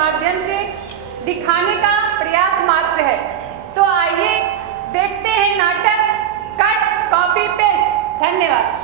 माध्यम से दिखाने का प्रयास मात्र है। तो आइए देखते हैं नाटक कट कॉपी पेस्ट। धन्यवाद।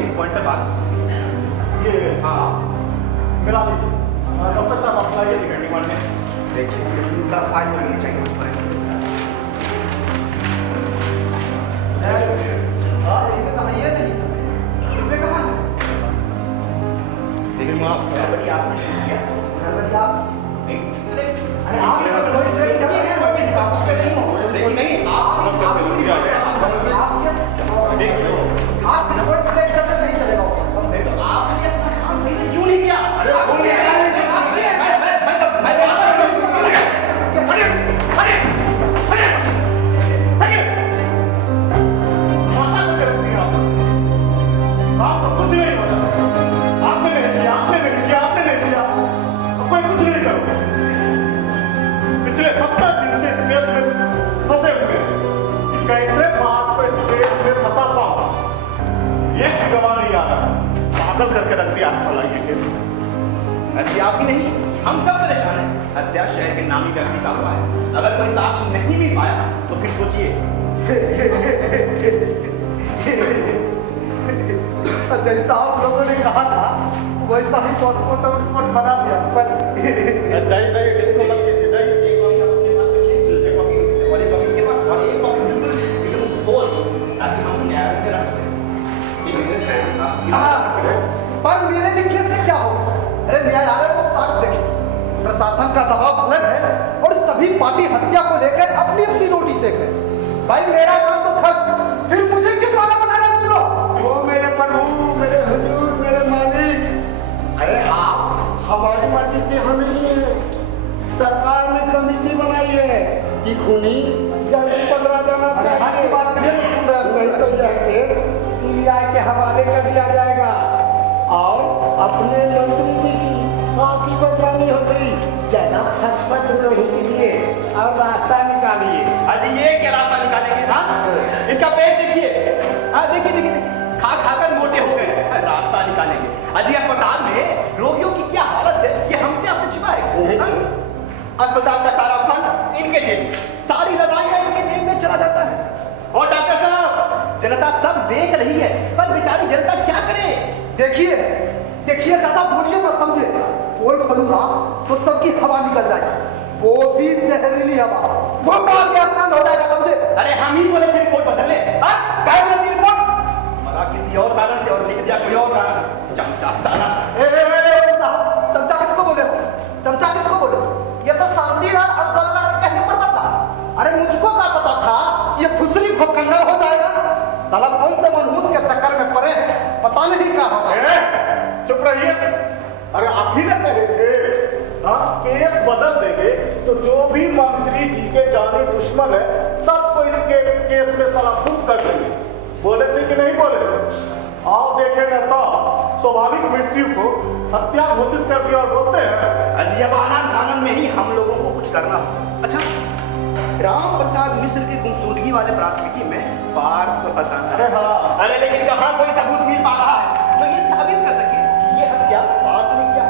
इस पॉइंट पे बात ये हाँ मिला लीजिए डॉक्टर साहब अपना ये डिपेंडिंग वन में देखिए 10-5 मिनट चाहिए इसमें कहा लेकिन आपने शुरू किया करके रख दिया साला ये केस। अच्छी आप ही नहीं हम सब परेशान हैं। हत्या शहर के नामी व्यक्ति का हुआ है। अगर कोई साक्ष्य नहीं मिल पाया तो फिर सोचिए। जैसा आप लोगों ने कहा था वैसा ही पोस्टमार्टम रिपोर्ट बना दिया पर जाइए डिस्को मत कीजिए जाइए पर मेरे लिखने से क्या हो? अरे न्यायालय को साफ देखिए, प्रशासन का दबाव अलग है और सभी पार्टी हत्या को लेकर अपनी अपनी नोटिस देख रहे हैं। भाई मेरा काम तो था, फिर मुझे क्यों पागल बना रहे तुम लोग? वो मेरे प्रभु, मेरे हुजूर, मेरे मालिक, अरे आप हमारी मर्जी से हम नहीं है। सरकार ने कमेटी बनाई है कि खूनी जल्दी पकड़ा जाना चाहिए। बात सुन रहे तो यह केस सीबीआई के हवाले कर दिया जाएगा और अपने मंत्री जी की काफी बदनामी हो गई। ज्यादा फच नहीं कीजिए और रास्ता निकालिए। अजी ये क्या रास्ता निकालेंगे? हाँ, इनका पेट देखिए। हाँ, देखिए देखिए देखिए, खा खाकर मोटे हो गए। रास्ता निकालेंगे? अजी अस्पताल में रोगियों की क्या हालत है ये हमसे आपसे छिपा है? अस्पताल का सारा फंड इनके जेब में, सारी दवाइयां इनके जेब में चला जाता है। और डॉक्टर साहब, जनता सब देख रही है, पर बेचारी जनता क्या करे? देखिए देखिए, ज्यादा बोलिए मत, समझे? पोल खोलूंगा तो सबकी हवा निकल जाएगी, वो भी जहरीली हवा, वो मार के आसमान हो जाएगा, समझे? अरे हम ही बोले थे रिपोर्ट बदलने। क्या बोले थी रिपोर्ट? मरा किसी और कारण से और लिख दिया कोई और कारण। चमचा साला। चमचा किसको बोले? चमचा किसको बोले? ये तो शांति ना अब्दुल्ला के कहने पर बता। अरे मुझको क्या पता था ये फुसरी भोकंडल हो जाएगा? साला कौन से मनहूस के चक्कर में पड़े हैं, पता नहीं क्या होगा। चुप रहिए। अरे आप ही ना कहे थे केस बदल देंगे तो जो भी मंत्री जी के जानी दुश्मन है सबको इसके केस में साला बुक कर देंगे। बोले थे कि नहीं बोले थे? आओ देखे ना तो स्वाभाविक मृत्यु को हत्या घोषित कर दिया और बोलते हैं अजी अब आनंद कानून में ही हम लोगों को कुछ करना हो। अच्छा, राम प्रसाद मिश्र की गुमशुदगी वाले प्राथमिकी में पार्थ को फंसाना। अरे हाँ, अरे लेकिन कहाँ कोई सबूत मिल पा रहा है जो ये साबित कर सके ये हत्या पार्थ ने किया?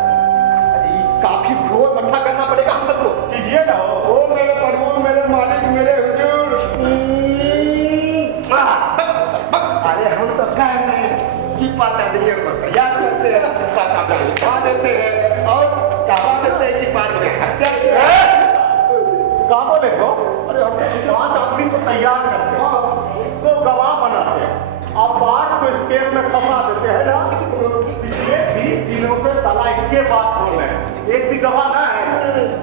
अजी काफी घोर मट्ठा करना पड़ेगा हम सबको। कीजिए ना। ओ मेरे प्रभु, मेरे मालिक, मेरे हुजूर। अरे हम तो कह रहे हैं कि 5 आदमियों को तैयार करते हैं, साका पर लिखवा देते हैं और दावा देते हैं कि पार्थ ने हत्या की है। कहाँ बोले हो? अरे हम तो ठीक है। 5 आदमी को तैयार करते हैं, उसको गवाह बनाते हैं और बात को इस केस में फंसा देते हैं ना। पिछले 20 दिनों से साला इनके बात बोल रहे हैं, एक भी गवाह ना है।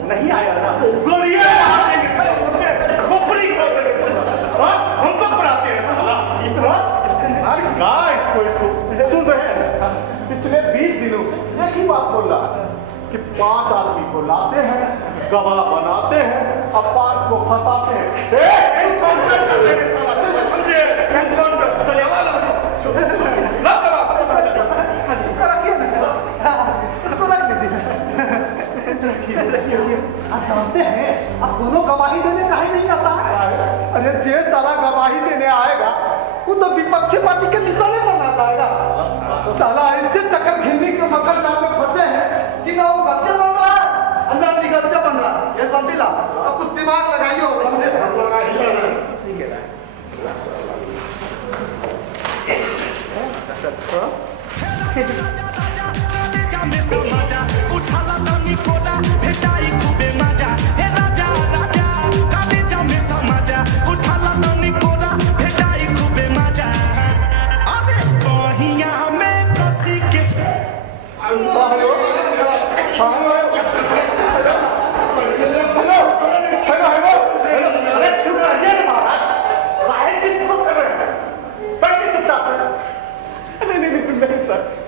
नहीं आया ना, गोलियां मार देंगे साला, उनके खोपड़ी खोल देंगे। हमको पढ़ाते हैं साला। अरे कहाँ इसको सुन रहे हैं? पिछले 20 दिनों से एक ही बात बोल रहा है कि 5 आदमी को लाते हैं, गवाह बनाते हैं और पार्थ को फंसाते हैं। एनकाउंटर कर देंगे साला, समझे? एनकाउंटर। इसको रखिए ना, इसको रख लीजिए। रखिए। आप जानते हैं आप दोनों गवाही देने काहे नहीं आता? अरे जे साला गवाही देने आएगा वो तो विपक्षी पार्टी के निशाने बनना जाएगा। साला ऐसे चक्कर घिन्नी के मकर जाल में फंसे हैं कि ना वो गद्दे बन रहा है और ना निगद्दे बन रहा है। ये संतीला अब कुछ दिमाग लगाइए, समझे?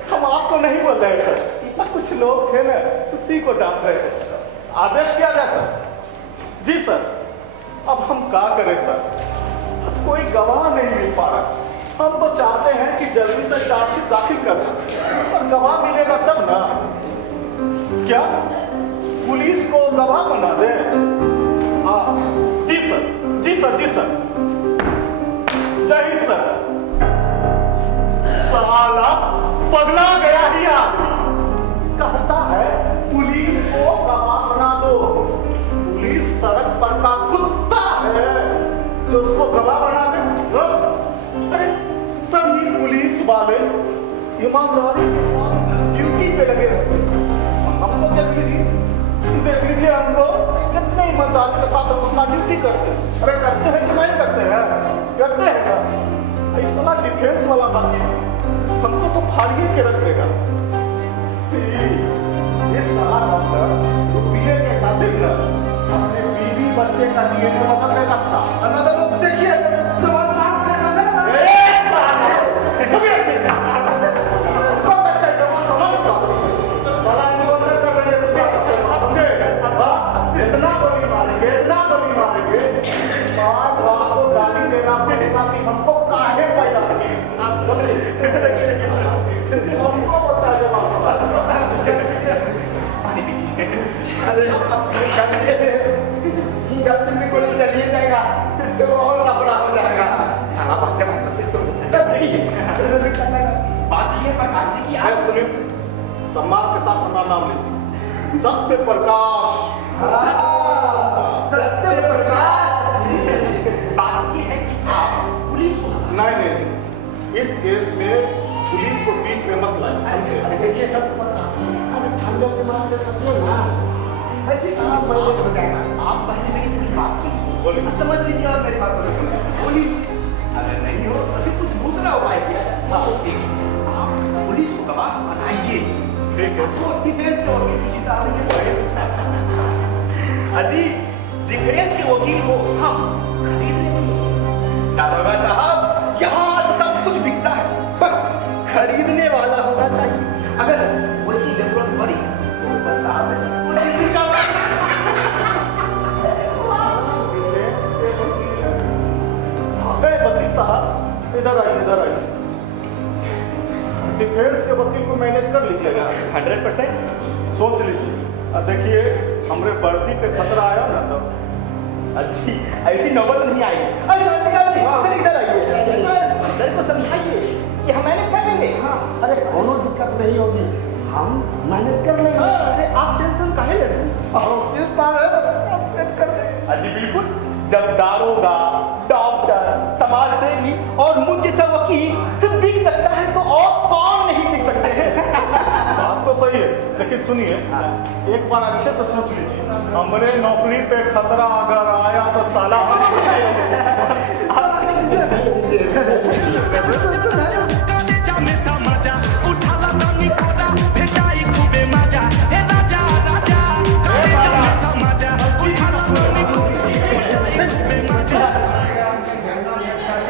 हम आपको नहीं बोल रहे सर, कुछ लोग थे ना उसी को डांट रहे थे सर। आदेश किया जाए सर। जी सर, अब हम क्या करें सर? अब कोई गवाह नहीं मिल पा रहा। हम तो चाहते हैं कि जल्दी से चार्जशीट दाखिल कर दें, पर गवाह मिलेगा तब ना। क्या पुलिस को गवाह बना दे? जी सर, जी सर, जी सर। जय हिंद सर। साला पगला गया ही आदमी कहता है पुलिस को गवाह बना दो। पुलिस सड़क पर का कुत्ता है जो उसको गवाह बना दे। अरे सभी पुलिस वाले ईमानदारी के साथ ड्यूटी पे लगे रहते हैं। हमको देख लीजिए हमको कितने ईमानदारी के साथ हम अपना ड्यूटी करते हैं। अरे करते हैं कि नहीं करते हैं? करते हैं ना। ऐसा डिफेंस वाला बाकी हमको तो फाड़िए के रख देगा। इस साला डॉक्टर रुपये के खातिर न अपने बीवी बच्चे का डीएनए बदलने का साथ। देखिए जवान समझे ना। इतना गोली मारेंगे, इतना गोली मारेंगे, माँ बाप को गाली देना पड़ेगा कि हमको काहे पैदा किए। आप समझे? प्रकाश जी की है सुनिए, सम्मान के साथ हमारा नाम लीजिए, सत्य प्रकाश। सत्य प्रकाश जी। बात ये है कि आप पुलिस को नहीं, इस केस में पुलिस को बीच में मत लाइए, समझे? अरे देखिए सत्य प्रकाश जी, अरे ठंडे दिमाग से सोचिए ना, सब मैनेज हो जाएगा। आप पहले मेरी पूरी बात सुनिए, बोलिए। समझ लीजिए और मेरी बात को सुनिए, बोलिए। अगर नहीं हो तो फिर कुछ दूसरा उपाय किया जाए। हाँ, देखिए, आप पुलिस को गवाह बनाइए, ठीक है। तो डिफेंस के वकील की चिंता नहीं है। अजी, डिफेंस के वकील को हम खरीद लेंगे। दारोगा साहब, यहाँ सब कुछ बिकता है, बस खरीदने वाला होना चाहिए। अगर वैसी जरूरत पड़ी तो ऊपर साहब है, वो जिसकी का डिफेंस के वकील, वकील साहब इधर आइए, इधर आइए। डिफेंस के वकील को मैनेज कर लीजिएगा 100%। सोच लीजिए। अब देखिए, हमरे वर्दी पे खतरा आया ना तो अच्छी ऐसी नौबत नहीं आएगी। अरे शांतिलाल जी, सर इधर आइए, सर को समझाइए कि हम मैनेज कर लेंगे। हाँ, अरे कोनो दिक्कत नहीं होगी, हम मैनेज कर लेंगे। हाँ। अरे आप टेंशन काहे ले रहे हैं? इस बार सब सेट कर देंगे। अजी बिल्कुल, जब दारोगा, डॉक्टर, समाज सेवी और मुझ जैसा वकील बिक सकता है तो और कौन नहीं बिक सकते हैं? बात तो सही है, लेकिन सुनिए, एक बार अच्छे से सोच लीजिए, हमरे नौकरी पे खतरा अगर आया तो साला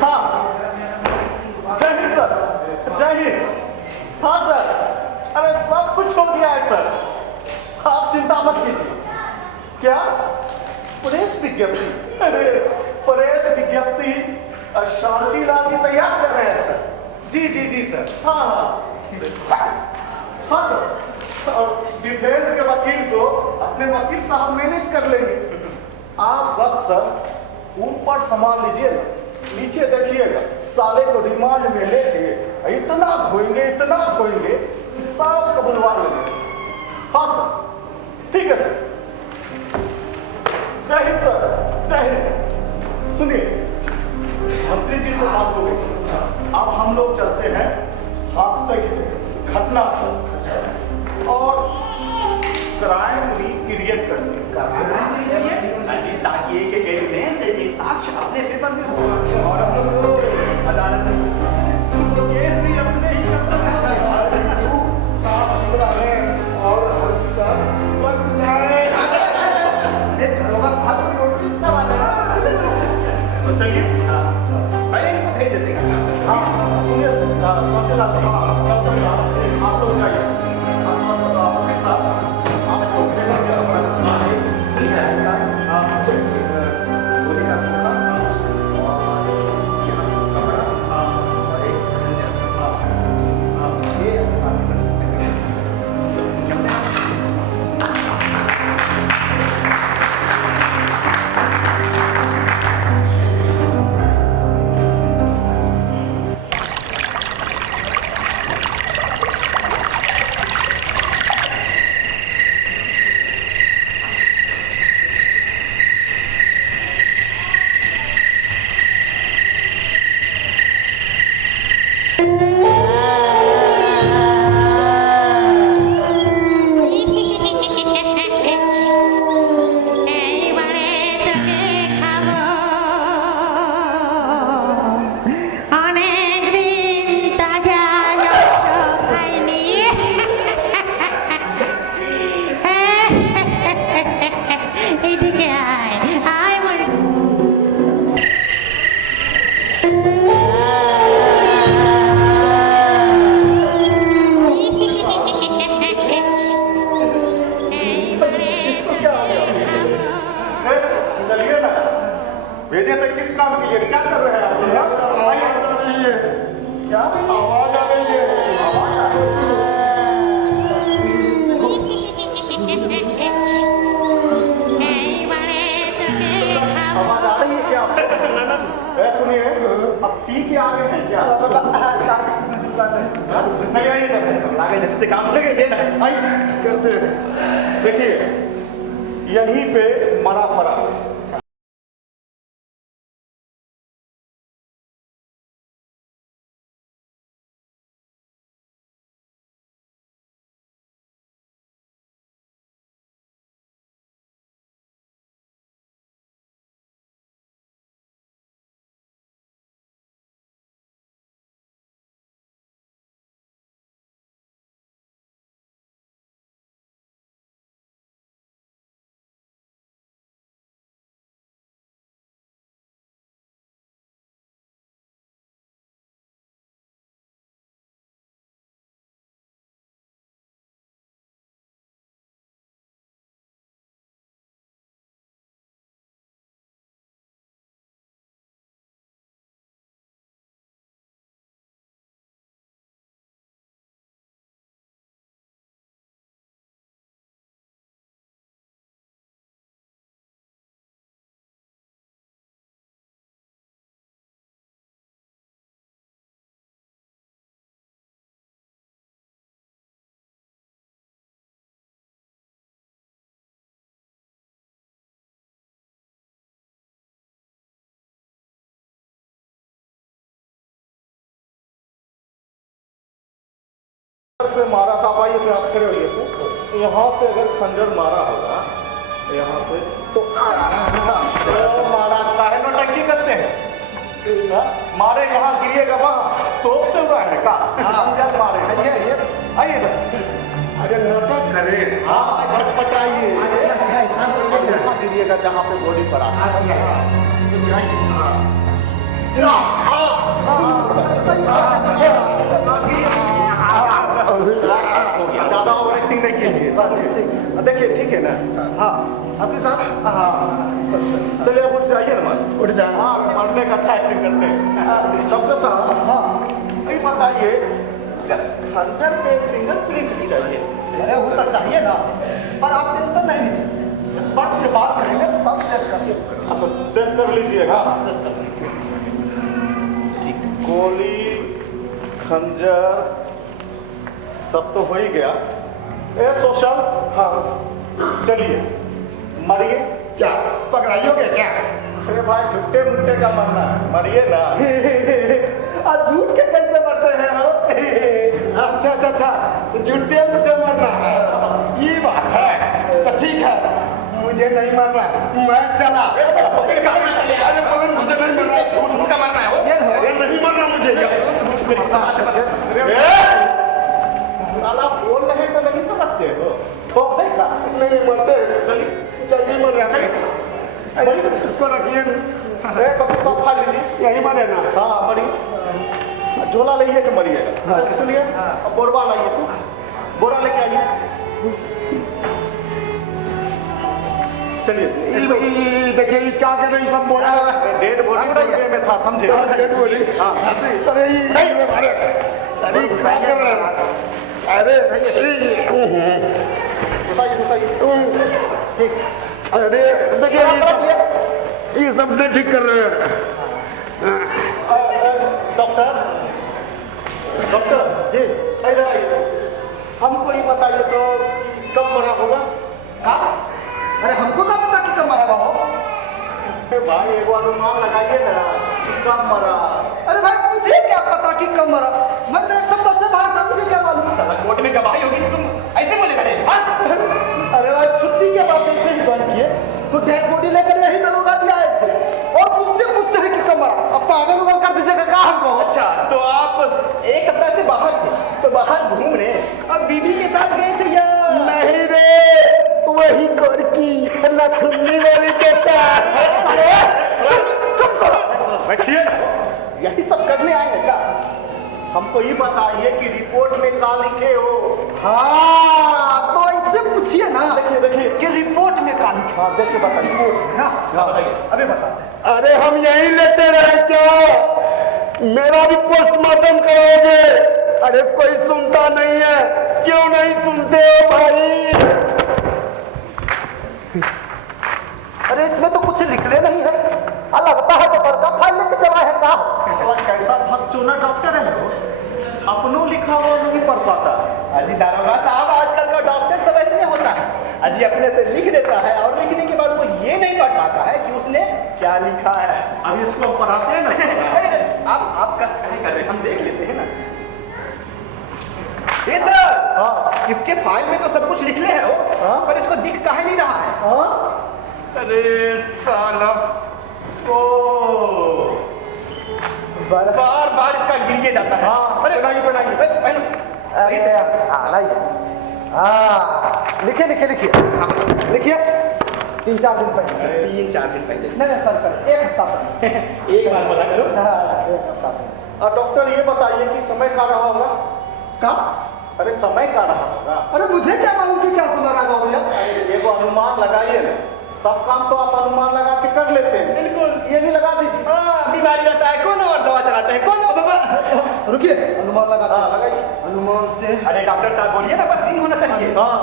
हाँ, जय हिंद सर, जय हिंद। हाँ सर, अरे सब कुछ हो गया है सर, आप चिंता मत कीजिए। क्या प्रेस विज्ञप्ति? अरे प्रेस विज्ञप्ति शांतिलाल जी तैयार कर रहे हैं सर। जी जी जी सर, हाँ हाँ हाँ सर, और डिफेंस के वकील को अपने वकील साहब मैनेज कर लेंगे। आप बस सर ऊपर संभाल लीजिए, नीचे देखिएगा, साले को रिमांड में लेके इतना धोएंगे कि सब कबूलवा लेंगे। हाँ सर, ठीक है सर, जय हिंद सर, जय हिंद। सुनिए, मंत्री जी से बात हो गई, अब हम लोग चलते हैं हादसे की जगह, घटना स्थल, और क्राइम रिक्रिएट करने अजी, ताकि एक एक एविडेंस, एक साक्ष्य अपने फेवर में हो और हम लोग अदालत में तो केस भी अपने ही साफ सुथरा है और हम सब बच जाए। दरोगा साहब को नोटिस दबा देना। तो चलिए। पहले इनको भेज दीजिएगा। हाँ सुनिए, चलिए आइए तब लागे जैसे काम लगे ये ना आइए करते देखिए यहीं पे मरा पड़ा से मारा था भाई ये आप खड़े होइए तो यहाँ से अगर खंजर मारा होगा यहाँ से तो महाराज काहे नौटंकी करते हैं हाँ? मारे जहाँ गिरिएगा वहाँ तोप से हुआ है का खंजर मारे आइए इधर अरे नाटक करे हाँ छटपटाइए अच्छा अच्छा ऐसा बोलिए ना जहाँ गिरिएगा जहाँ पे बॉडी पर आता अच्छा ज्यादा ओवर एक्टिंग नहीं कीजिए देखिए ठीक है ना हाँ हाथी साहब हाँ चलिए अब उठ जाइए ना मान उठ जाए हाँ मरने का अच्छा एक्टिंग करते हैं डॉक्टर साहब हाँ ये बताइए खंजर पे फिंगर प्रिंट चाहिए अरे वो तो चाहिए ना पर आप टेंशन नहीं लीजिए इस वक्त से बात करेंगे सब सेट कर आप सेट कर लीजिएगा सेट कर गोली खंजर सब तो हो ही गया ए सोशल हाँ चलिए मरिए क्या पकड़ाइयोगे क्या अरे भाई झुट्टे मुट्टे का मरना है मरिए ना आज झूठ के कैसे मरते हैं हो अच्छा अच्छा अच्छा जुट्टे मुट्टे मरना है ये बात है तो ठीक है मुझे नहीं मरना मैं चला अरे पवन मुझे नहीं मरना अरे नहीं मरना मुझे साला बोल रहे तो नहीं समझते हो ठोक देगा नहीं मरते चलिए जल्दी मर रहे हैं इसको रखिए कभी सब खा लीजिए यही मरे ना हाँ मरिए झोला लाइए कि मरिएगा सुनिए अब बोरवा लाइए तो बोरा लेके आइए चलिए देखिए ये क्या कर रही सब बोला डेड बॉडी में था समझे डेड बॉडी हाँ अरे अरे क्या कर रहे हैं अरे घुसाइए घुसाइए अरे देखिए ये सब नहीं ठीक कर रहे हैं डॉक्टर डॉक्टर जी इधर आइए हमको ये बताइए तो कब मरा होगा का अरे हमको क्या पता कि कब मरा हो अरे भाई एक बार अनुमान लगाइए ना कि कब मरा अरे भाई मुझे क्या पता कि कब मरा मैं तो एक सप्ताह से बाहर था मुझे क्या मालूम साला कोर्ट में गवाही होगी तो तुम ऐसे बोले खड़े हाँ अरे भाई छुट्टी के बाद जैसे ही ज्वाइन किए तो डेड बॉडी लेकर यही दरोगा जी आए थे और मुझसे पूछते हैं कि कब मरा अब पागल उगल कर दीजिएगा कहा हमको अच्छा तो आप एक सप्ताह से बाहर थे तो बाहर घूमने अब बीवी के साथ गए थे या नहीं रे वही कर की लखनी वाली के साथ चुप बैठिए यही सब करने आए हैं क्या हमको ये बताइए कि रिपोर्ट में क्या लिखे हो हाँ तो इससे पूछिए ना देखिए देखिए कि रिपोर्ट में क्या लिखा हाँ देखिए बताइए रिपोर्ट ना बताइए अभी बताते हैं अरे हम यहीं लेते रहे क्या मेरा भी पोस्टमार्टम कराओगे अरे कोई सुनता नहीं है क्यों नहीं सुनते हो भाई अरे इसमें तो कुछ लिखले नहीं है लगता है तो बड़का फाइल लेके चला है का कैसा भक्चोना डॉक्टर है वो अपनों लिखा हुआ नहीं पढ़ पाता। अजी दारोगा साहब, आजकल का डॉक्टर सब ऐसे होता है। अजी अपने से लिख देता है और लिखने के बाद वो ये नहीं पढ़ पाता है कि उसने क्या लिखा है। अब इसको हम पढ़ाते हैं ना। आप कष्ट काहे कर रहे हैं, हम देख लेते हैं ना। ये सर, हाँ। इसके फाइल में तो सब कुछ लिख ले है वो, हाँ। पर इसको दिख काहे नहीं रहा है। हाँ? अरे साला, ओ बार बार इसका गिर जाता है। हाँ, अरे बनाइए। लिखिए लिखिए लिखिए लिखिए 3-4 दिन पहले। 3-4 दिन पहले। नहीं सर 1 हफ्ता पहले। एक बार बोला करो। 1 हफ्ता पहले। और डॉक्टर ये बताइए कि समय का रहा होगा? का? अरे समय का रहा होगा। अरे मुझे क्या मालूम कि क्या समय रहा भैया। अरे एगो अनुमान लगाइए ना। सब काम तो आप अनुमान लगा के कर लेते हैं। बिल्कुल। ये नहीं लगा दीजिए। हाँ, बीमारी रहता है कौन और दवा चलाते हैं कौन। रुकिए, अनुमान लगा। हाँ, लगाइए। अनुमान से। अरे डॉक्टर साहब बोलिए ना, बस दिन होना चाहिए। हाँ,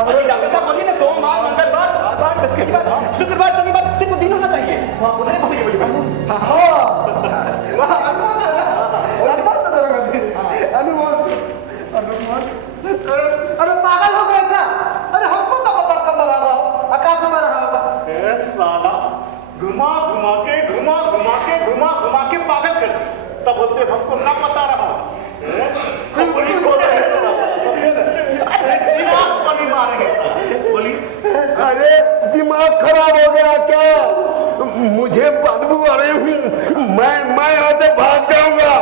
अरे डॉक्टर साहब बोलिए ना, सोमवार मंगलवार बुधवार बृहस्पतिवार शुक्रवार शनिवार सिर्फ दिन होना चाहिए। बोलिए बोलिए। अनुमान से दरोगा जी, अनुमान से। अरे पागल हो गए क्या? अरे हमको तो बता कब मरा हुआ, आकाश में रहा होगा। ए साला, घुमा घुमा के पागल कर दी। तब बोलते हमको ना पता रहा। बड़ी बोल रहे हैं थोड़ा सा, समझे ना? दिमाग को नहीं मारेंगे साला। बोलिए। अरे दिमाग खराब हो गया क्या? मुझे बदबू आ रही हूँ, मैं यहाँ से भाग जाऊंगा।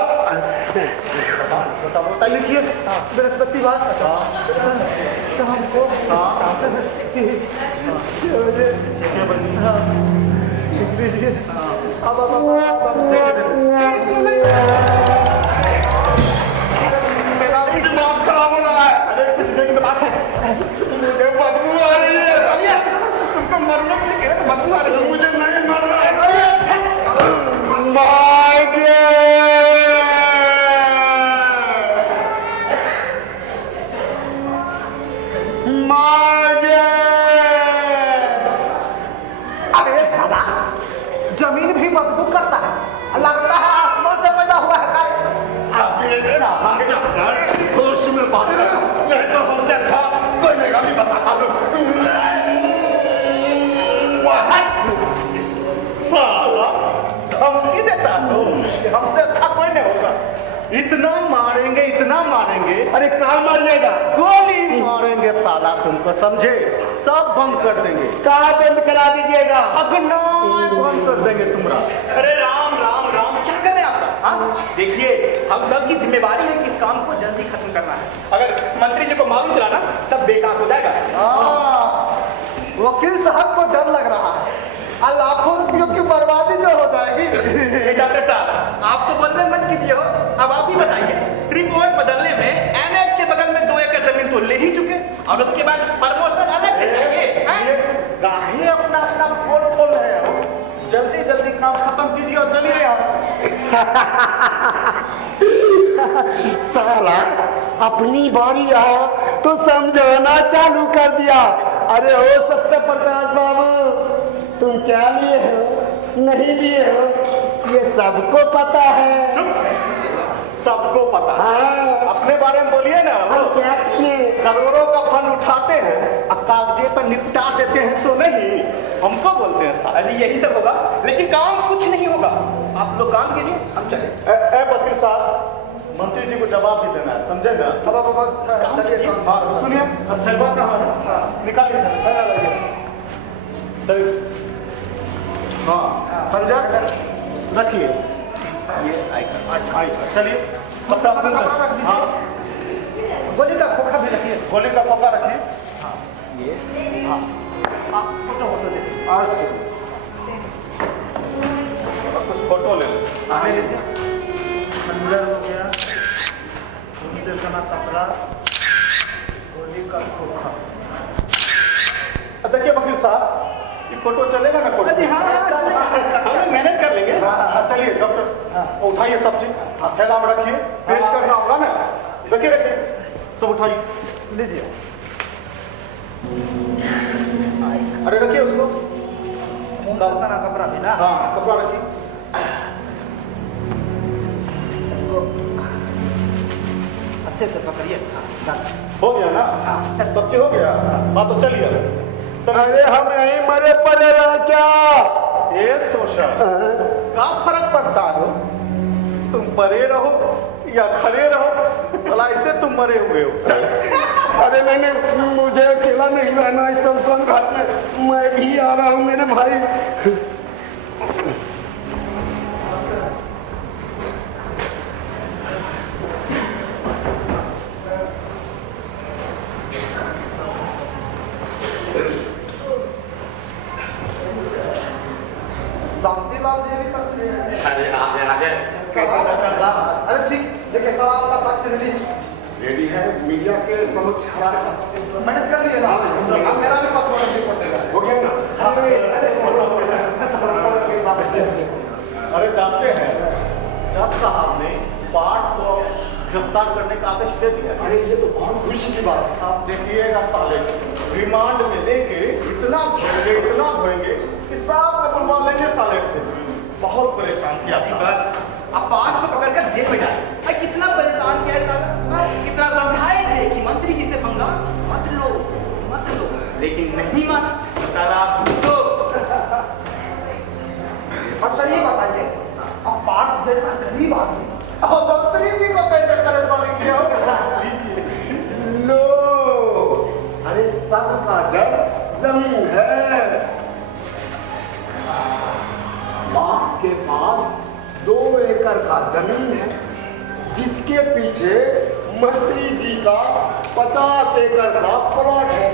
बता लिखिए। बृहस्पतिवार शाम को 6 बजे। मेरा दिमाग खराब हो रहा है। अरे कुछ देर की तो बात है। मुझे बदबू आ रही है। चलिए, तुमको मरने के लिए कह रहे तो बदबू आ रही है। मुझे नहीं मरना है। मांगे अरे साला, जमीन भी बदबू करता है, लगता है आसमान से पैदा हुआ है होश में बात करो, नहीं तो हमसे अच्छा कोई मेरा भी बताता हूँ। साला, धमकी देता हो। हमसे अच्छा कोई नहीं होगा। इतना मारेंगे। अरे कहाँ मारिएगा? गोली मारेंगे साला, तुमको समझे? सब बंद कर देंगे। कहाँ बंद करा दीजिएगा? अगनाय बंद कर देंगे तुम्हारा। अरे राम राम राम, क्या कर रहे हैं आप सब? हाँ देखिए, हम सब की जिम्मेवारी है कि इस काम को जल्दी खत्म करना है। अगर मंत्री जी को मालूम चला ना, सब बेकार हो जाएगा। वकील साहब को डर लग रहा है, और लाखों रुपयों की बर्बादी जो हो जाएगी। डॉक्टर साहब, आप तो बोलने मत कीजिए हो। अब आप ही बताइए, रिपोर्ट बदलने में एनएच के बगल में 2 एकड़ जमीन तो ले ही चुके, और उसके बाद प्रमोशन अलग से चाहिए। गाहे अपना खोल रहे हो। जल्दी काम खत्म कीजिए और चलिए यहाँ से। साला अपनी बारी आया तो समझाना चालू कर दिया। अरे हो सत्य प्रकाश बाबू, तुम क्या लिए हो नहीं लिए हो ये सबको पता है। सबको पता। हाँ। अपने बारे में बोलिए ना। हम क्या किए? करोड़ों का फंड उठाते हैं और कागजे पर निपटा देते हैं, सो नहीं हमको बोलते हैं साला। अजी यही सब होगा, लेकिन काम कुछ नहीं होगा। आप लोग काम कीजिए, हम चले। ए वकील साहब, मंत्री जी को जवाब भी देना है, समझे ना? चलिए, हाँ सुनिए, अब थैला कहाँ है? निकालिए थैला। चलिए। हाँ संजय रखिए ये आई चलिए। हाँ गोली का खोखा भी रखिए। गोली का खोखा रखिए। ये फोटो ले अच्छा, कुछ फोटो ले लो। आने लीजिए। खंजर हो गया, उनसे सना कपड़ा, गोली का खोखा। देखिए वकील साहब, ये फोटो चलेगा ना? फोटो अजी हाँ, हम मैनेज कर लेंगे। चलिए डॉक्टर, उठाइए सब चीज, थैला में रखिए। पेश करना होगा ना, रखिए सब उठाइए। लीजिए। अरे रखिए उसको। मुंह से सना कपड़ा भी ना। हाँ कपड़ा रखिए। इसको अच्छे से पकड़िए। हो गया ना? चल। सब चीज हो गया? हाँ तो चलिए अरे हम यहीं मरे पड़े रहे क्या? ये सोशल क्या फर्क पड़ता है? तुम परे रहो या खड़े रहो, साला ऐसे तुम मरे हुए हो। अरे नहीं, मुझे अकेला नहीं रहना इस शमशान घाट में, मैं भी आ रहा हूँ मेरे भाई। शांतिलाल जी भी तक नहीं है। अरे आगे कैसा डॉक्टर साहब? अरे ठीक, देखिए सर आपका साक्ष्य रिलीज रेडी है, मीडिया के समक्ष खड़ा है। मैनेज कर लिए ना? हाँ, मेरा भी पासपोर्ट रिपोर्ट देगा। हो गया ना? अरे जानते हैं, जज साहब ने पार्थ को गिरफ्तार करने का आदेश दे दिया। अरे ये तो बहुत खुशी की बात है। आप देखिएगा साले रिमांड में लेके इतना धोएंगे कि साहब को बुलवा लेंगे साले से। बहुत परेशान किया बस अब पार्थ को पकड़कर जेल में डाले। भाई कितना परेशान किया है साला, कितना समझाए थे कि मंत्री जी से पंगा मत लो, लेकिन नहीं माना तो साला तो। अच्छा ये बताइए, अब पार्थ जैसा गरीब आदमी और मंत्री जी को कैसे परेशान किया? लो, अरे सबका जड़ जमीन है। माँ के पास 2 एकड़ का जमीन है, जिसके पीछे मंत्री जी का 50 एकड़ का प्लॉट है।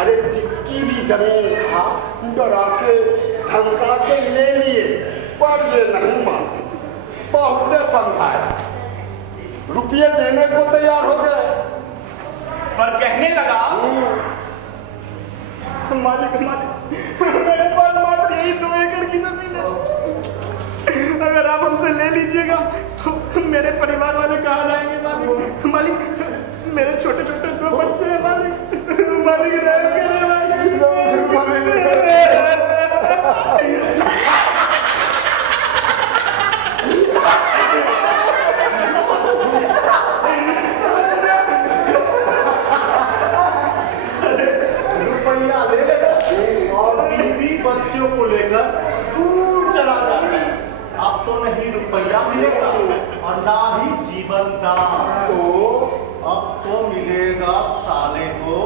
अरे जिसकी भी जमीन था डरा के धमका के ले लिए, पर ये नहीं माने। बहुत समझाए, रुपये देने को तैयार हो गए, पर कहने लगा मालिक मेरे पास मात्र यही 2 एकड़ की जमीन है। अगर आप हमसे ले लीजिएगा तो मेरे परिवार वाले कहाँ जाएंगे? मालिक मेरे छोटे छोटे 2 बच्चे हैं। मालिक रहम करें रुपया ले लेगा और बीवी बच्चों को लेकर दूर चला जाता है। अब तो नहीं रुपया मिलेगा और ना ही जीवन दान, तो अब तो मिलेगा साले को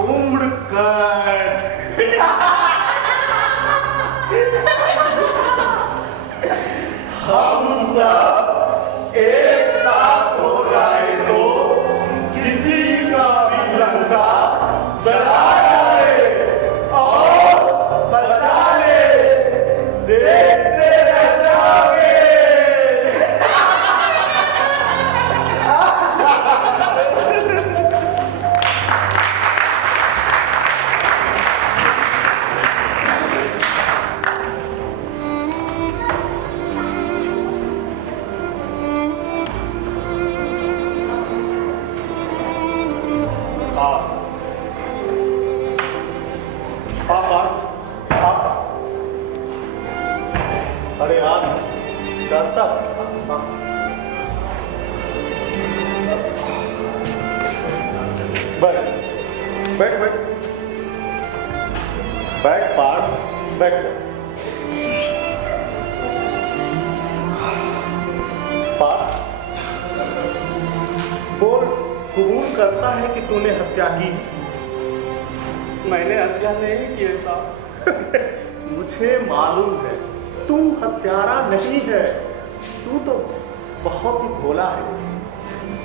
उम्र कैद। हम सब एक साथ हो जाए तो किसी का भी लंका जला जाए और बचा ले, देखते रह जाओगे। अरे यार डरता बैठ पार्थ, बैठ सर। पार्थ बोल, कबूल करता है कि तूने हत्या की? मैंने हत्या नहीं की साहब। मुझे मालूम है तू हत्यारा नहीं है, तू तो बहुत ही भोला है,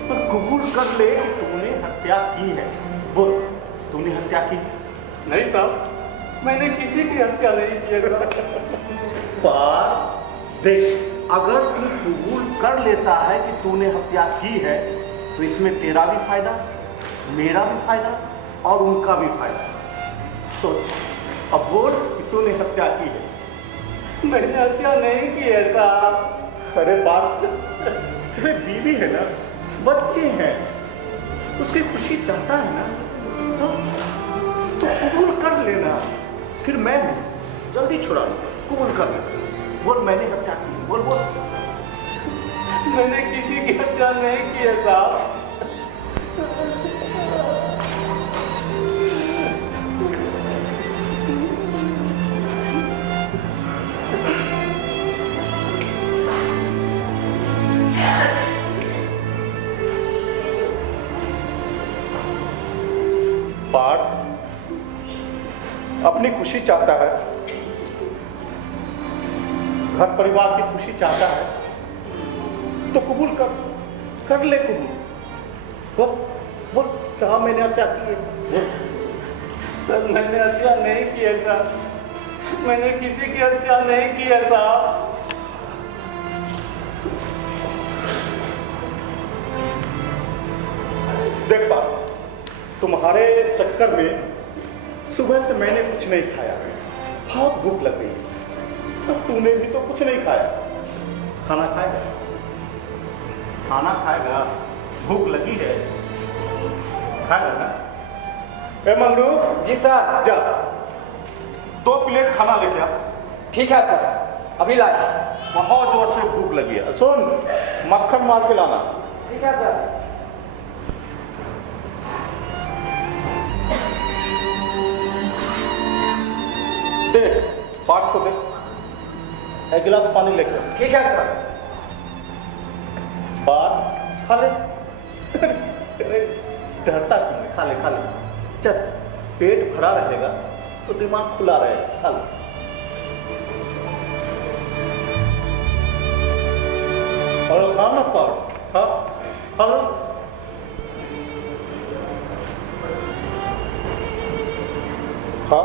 पर कबूल कर ले कि तूने हत्या की है। बोल, तूने हत्या की? नहीं साहब, मैंने किसी की हत्या नहीं की है। पर देख, अगर तू कबूल कर लेता है कि तूने हत्या की है तो इसमें तेरा भी फायदा, मेरा भी फायदा और उनका भी फायदा। सोच, अब बोल कि तूने हत्या की है। मैंने हत्या नहीं की है साहब। अरे बात, तेरे बीवी है ना, बच्चे हैं, उसकी खुशी चाहता है ना, तो कबूल कर लेना, फिर मैं जल्दी छुड़ा लूँ। कबूल कर लेना, बोल मैंने हत्या की, बोल बोल। मैंने किसी की हत्या नहीं की है साहब। पार्थ अपनी खुशी चाहता है, घर परिवार की खुशी चाहता है, तो कबूल कर ले कबूल। बोल कहा मैंने हत्या की है, बोल। सर मैंने हत्या नहीं की है सर, मैंने किसी की हत्या नहीं की है साहब। देख पार्थ, तुम्हारे चक्कर में सुबह से मैंने कुछ नहीं खाया, बहुत भूख लग गई। तो तूने भी तो कुछ नहीं खाया, खाना खाएगा? खाना खाएगा, भूख लगी है, खाएगा ना? ए मंगरू जी सर। जा 2 प्लेट खाना लेके आ। ठीक है सर, अभी लाए। बहुत जोर से भूख लगी है। सुन, मक्खन मार के लाना। ठीक है सर। देख पार्थ को देख, 1 गिलास पानी लेके आ। ठीक है सर। पार्थ खा ले। डरता क्यों है? खा ले चल, पेट भरा रहेगा तो दिमाग खुला रहेगा, खा ले। और खा ना पार्थ, खा लो। खा।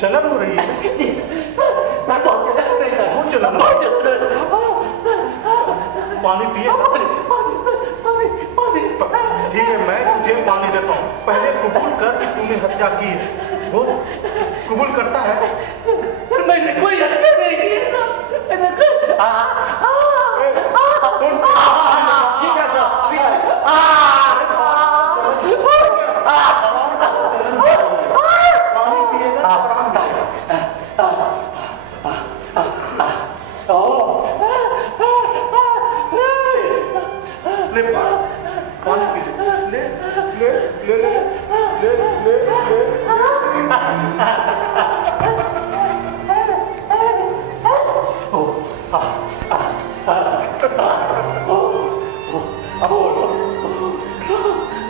जलन हो रही है? बहुत जलन हो रही है। पानी पिए? ठीक है, मैं तुझे पानी देता हूँ। पहले कबूल कर कि तूने हत्या की है। बोल, कबूल करता है? मैंने कोई हत्या नहीं की है। सुन, ठीक है सर, अभी लाए। पानी पिएगा तो आराम मिलेगा। ले पानी पी ले, ले ले ले ले ले ले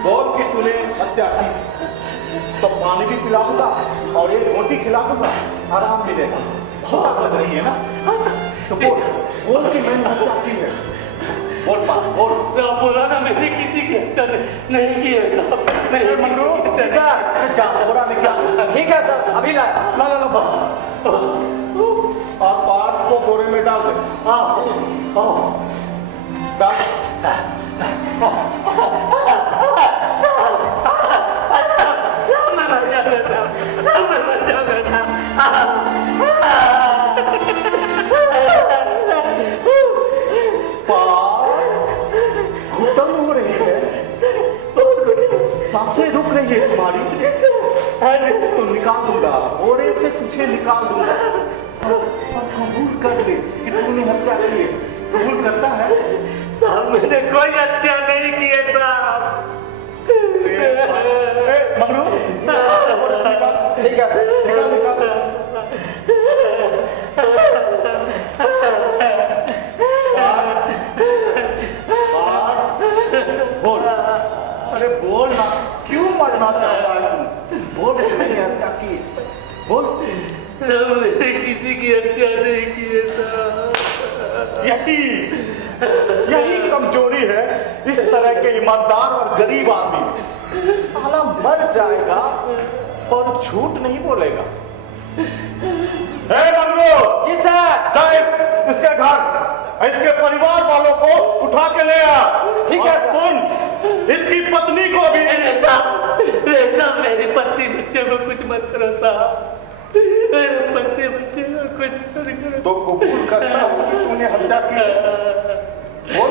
बोल कि तूने हत्या की, तो पानी भी पिलाऊंगा और एक रोटी खिला दूंगा, आराम मिलेगा। भूख लग रही है ना, तो बोल कि मैंने हत्या की है। बोल बोल। साहब बोला ना मैंने किसी की हत्या नहीं की है साहब। मैंने मंगरू सर। जा बोरा लेके आ। ठीक है सर, अभी लाए। ला आप पार्थ को बोरे में डाल दे। डाल। मैं मर जाऊंगा, मैं मर जाऊंगा। घुटन हो रही है, सांसें रुक रही है तुम्हारी, तो निकाल दूंगा, बोरे से तुझे निकाल दूंगा। और कबूल कर ले कि तूने हत्या की है। कबूल करता है? साहब मैंने कोई हत्या नहीं की है साहब। मंगरू बोरे से निकाल। ठीक है सर। निकाल। बोल, अरे बोल ना, क्यों मरना चाहता है तू? बोल कि मैंने हत्या की, बोल। मैंने किसी की हत्या नहीं की है साहब। यही कमजोरी है इस तरह के ईमानदार और गरीब आदमी। साला मर जाएगा और झूठ नहीं बोलेगा। मंगरू, जी सर। जा इसके घर इसके परिवार वालों को उठा के ले आ। ठीक है और सुन, इसकी पत्नी को भी। रेसा मेरी पत्नी बच्चे को कुछ मत करो साहब, मेरे पत्नी बच्चे को कुछ मत करो। तो कबूल करता हूँ कि तूने हत्या की। बोल,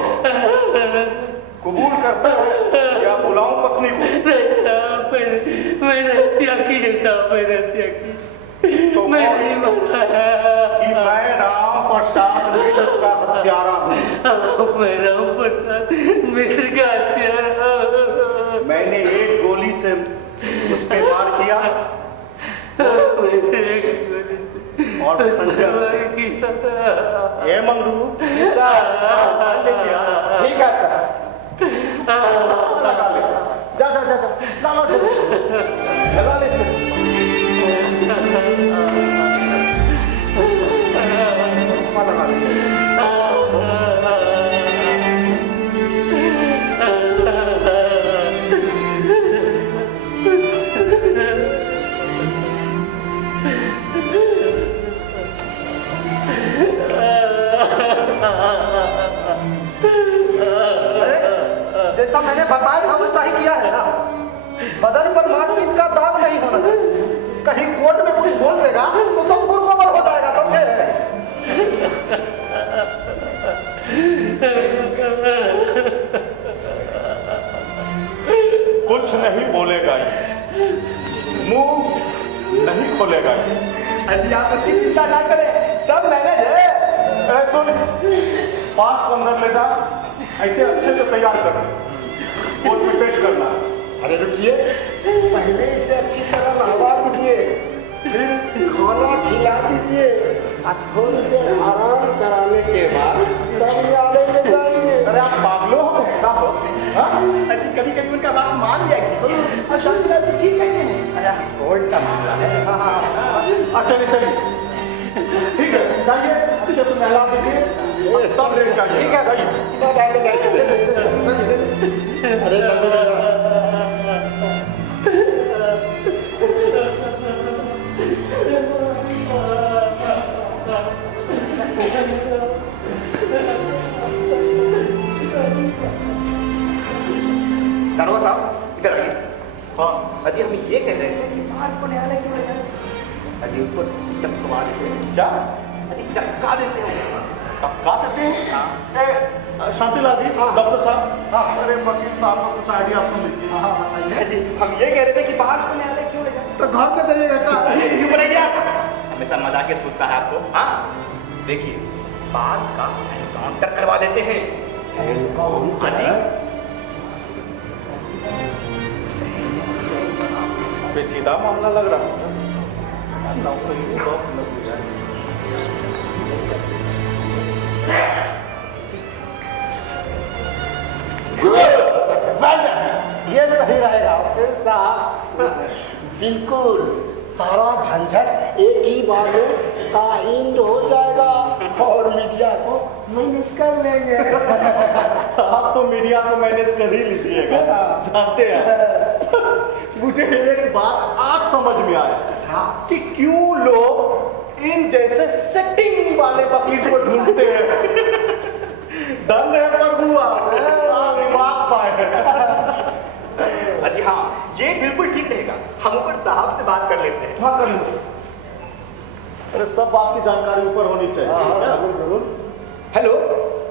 कबूल करता है या बुलाऊं पत्नी को? मैंने हत्या की है साहब, मैंने हत्या की। तो मैं नहीं बताया कि मैं राम प्रसाद मिश्र का हत्यारा हूँ। मैं राम प्रसाद मिश्र का हत्यारा। मैंने एक गोली से उस पे वार किया और संजय से। ये मंगरू, लेके आ। ठीक है सर। लगा ले, जा जा जा जा, ला लो, लगा ले से। लगा ले। जैसा मैंने बताया था वैसा ही किया है ना। बदन पर मारपीट का दाग नहीं होना चाहिए। कहीं कोर्ट में कुछ बोल देगा तो सब गुरगोबर हो जाएगा, समझे? कुछ नहीं बोलेगा ये, मुंह नहीं खोलेगा ये। अजी आप उसकी चिंता ना करें, सब मैनेज है। सुन, 5 को अंदर ले जा, ऐसे अच्छे से तैयार कर, कोर्ट में पेश करना। अरे रुकिए, पहले इसे अच्छी तरह नहवा दीजिए, फिर खाना खिला दीजिए और थोड़ी देर आराम कराने के बाद तब न्यायालय ले जाएंगे। अरे आप पागलों हो क्या हो? अजी कभी कभी उनका बात मान लिया कीजिए और शांतिलाल जी ठीक कहते हैं। अरे कोर्ट का मामला है। चलिए चलिए, ठीक है, जाइए, अच्छे से नहला दीजिए, तब ले जाइए। ठीक है, अरे जल्दी ले जाओ। दारोगा साहब इधर आइए। हाँ अजी हम ये कह रहे थे कि पार्थ को न्यायालय क्यों ले जाए? अजी उसको टपका देते हैं। क्या? अजी टपका देते हैं। टपका देते हैं? शांतिलाल जी, डॉक्टर साहब, अरे वकील साहब को कुछ आइडिया सुन लीजिए। अजी हम ये कह रहे थे कि पार्थ को न्यायालय क्यों ले जाए? तो घर में जाइएगा। चुप रहिए आप, हमेशा मजाक के सोचता है आपको। हाँ देखिए, पार्थ का एनकाउंटर करवा देते हैं। एनकाउंटर? पेचीदा मामला लग रहा है। ये सही रहेगा साहब। बिल्कुल, सारा झंझट एक ही बार में का एंड हो जाएगा और मीडिया को मैनेज कर लेंगे। आप तो मीडिया को मैनेज कर ही लीजिएगा, जानते हैं। मुझे एक बात आज समझ में आया कि क्यों लोग इन जैसे सेटिंग वाले वकील को ढूंढते हैं। धन है प्रभु, आप दिमाग पाए। अजी हाँ ये बिल्कुल ठीक रहेगा, हम ऊपर साहब से बात कर लेते हैं। हाँ कर लीजिए। अरे सब बात की जानकारी ऊपर होनी चाहिए। जरूर जरूर। हेलो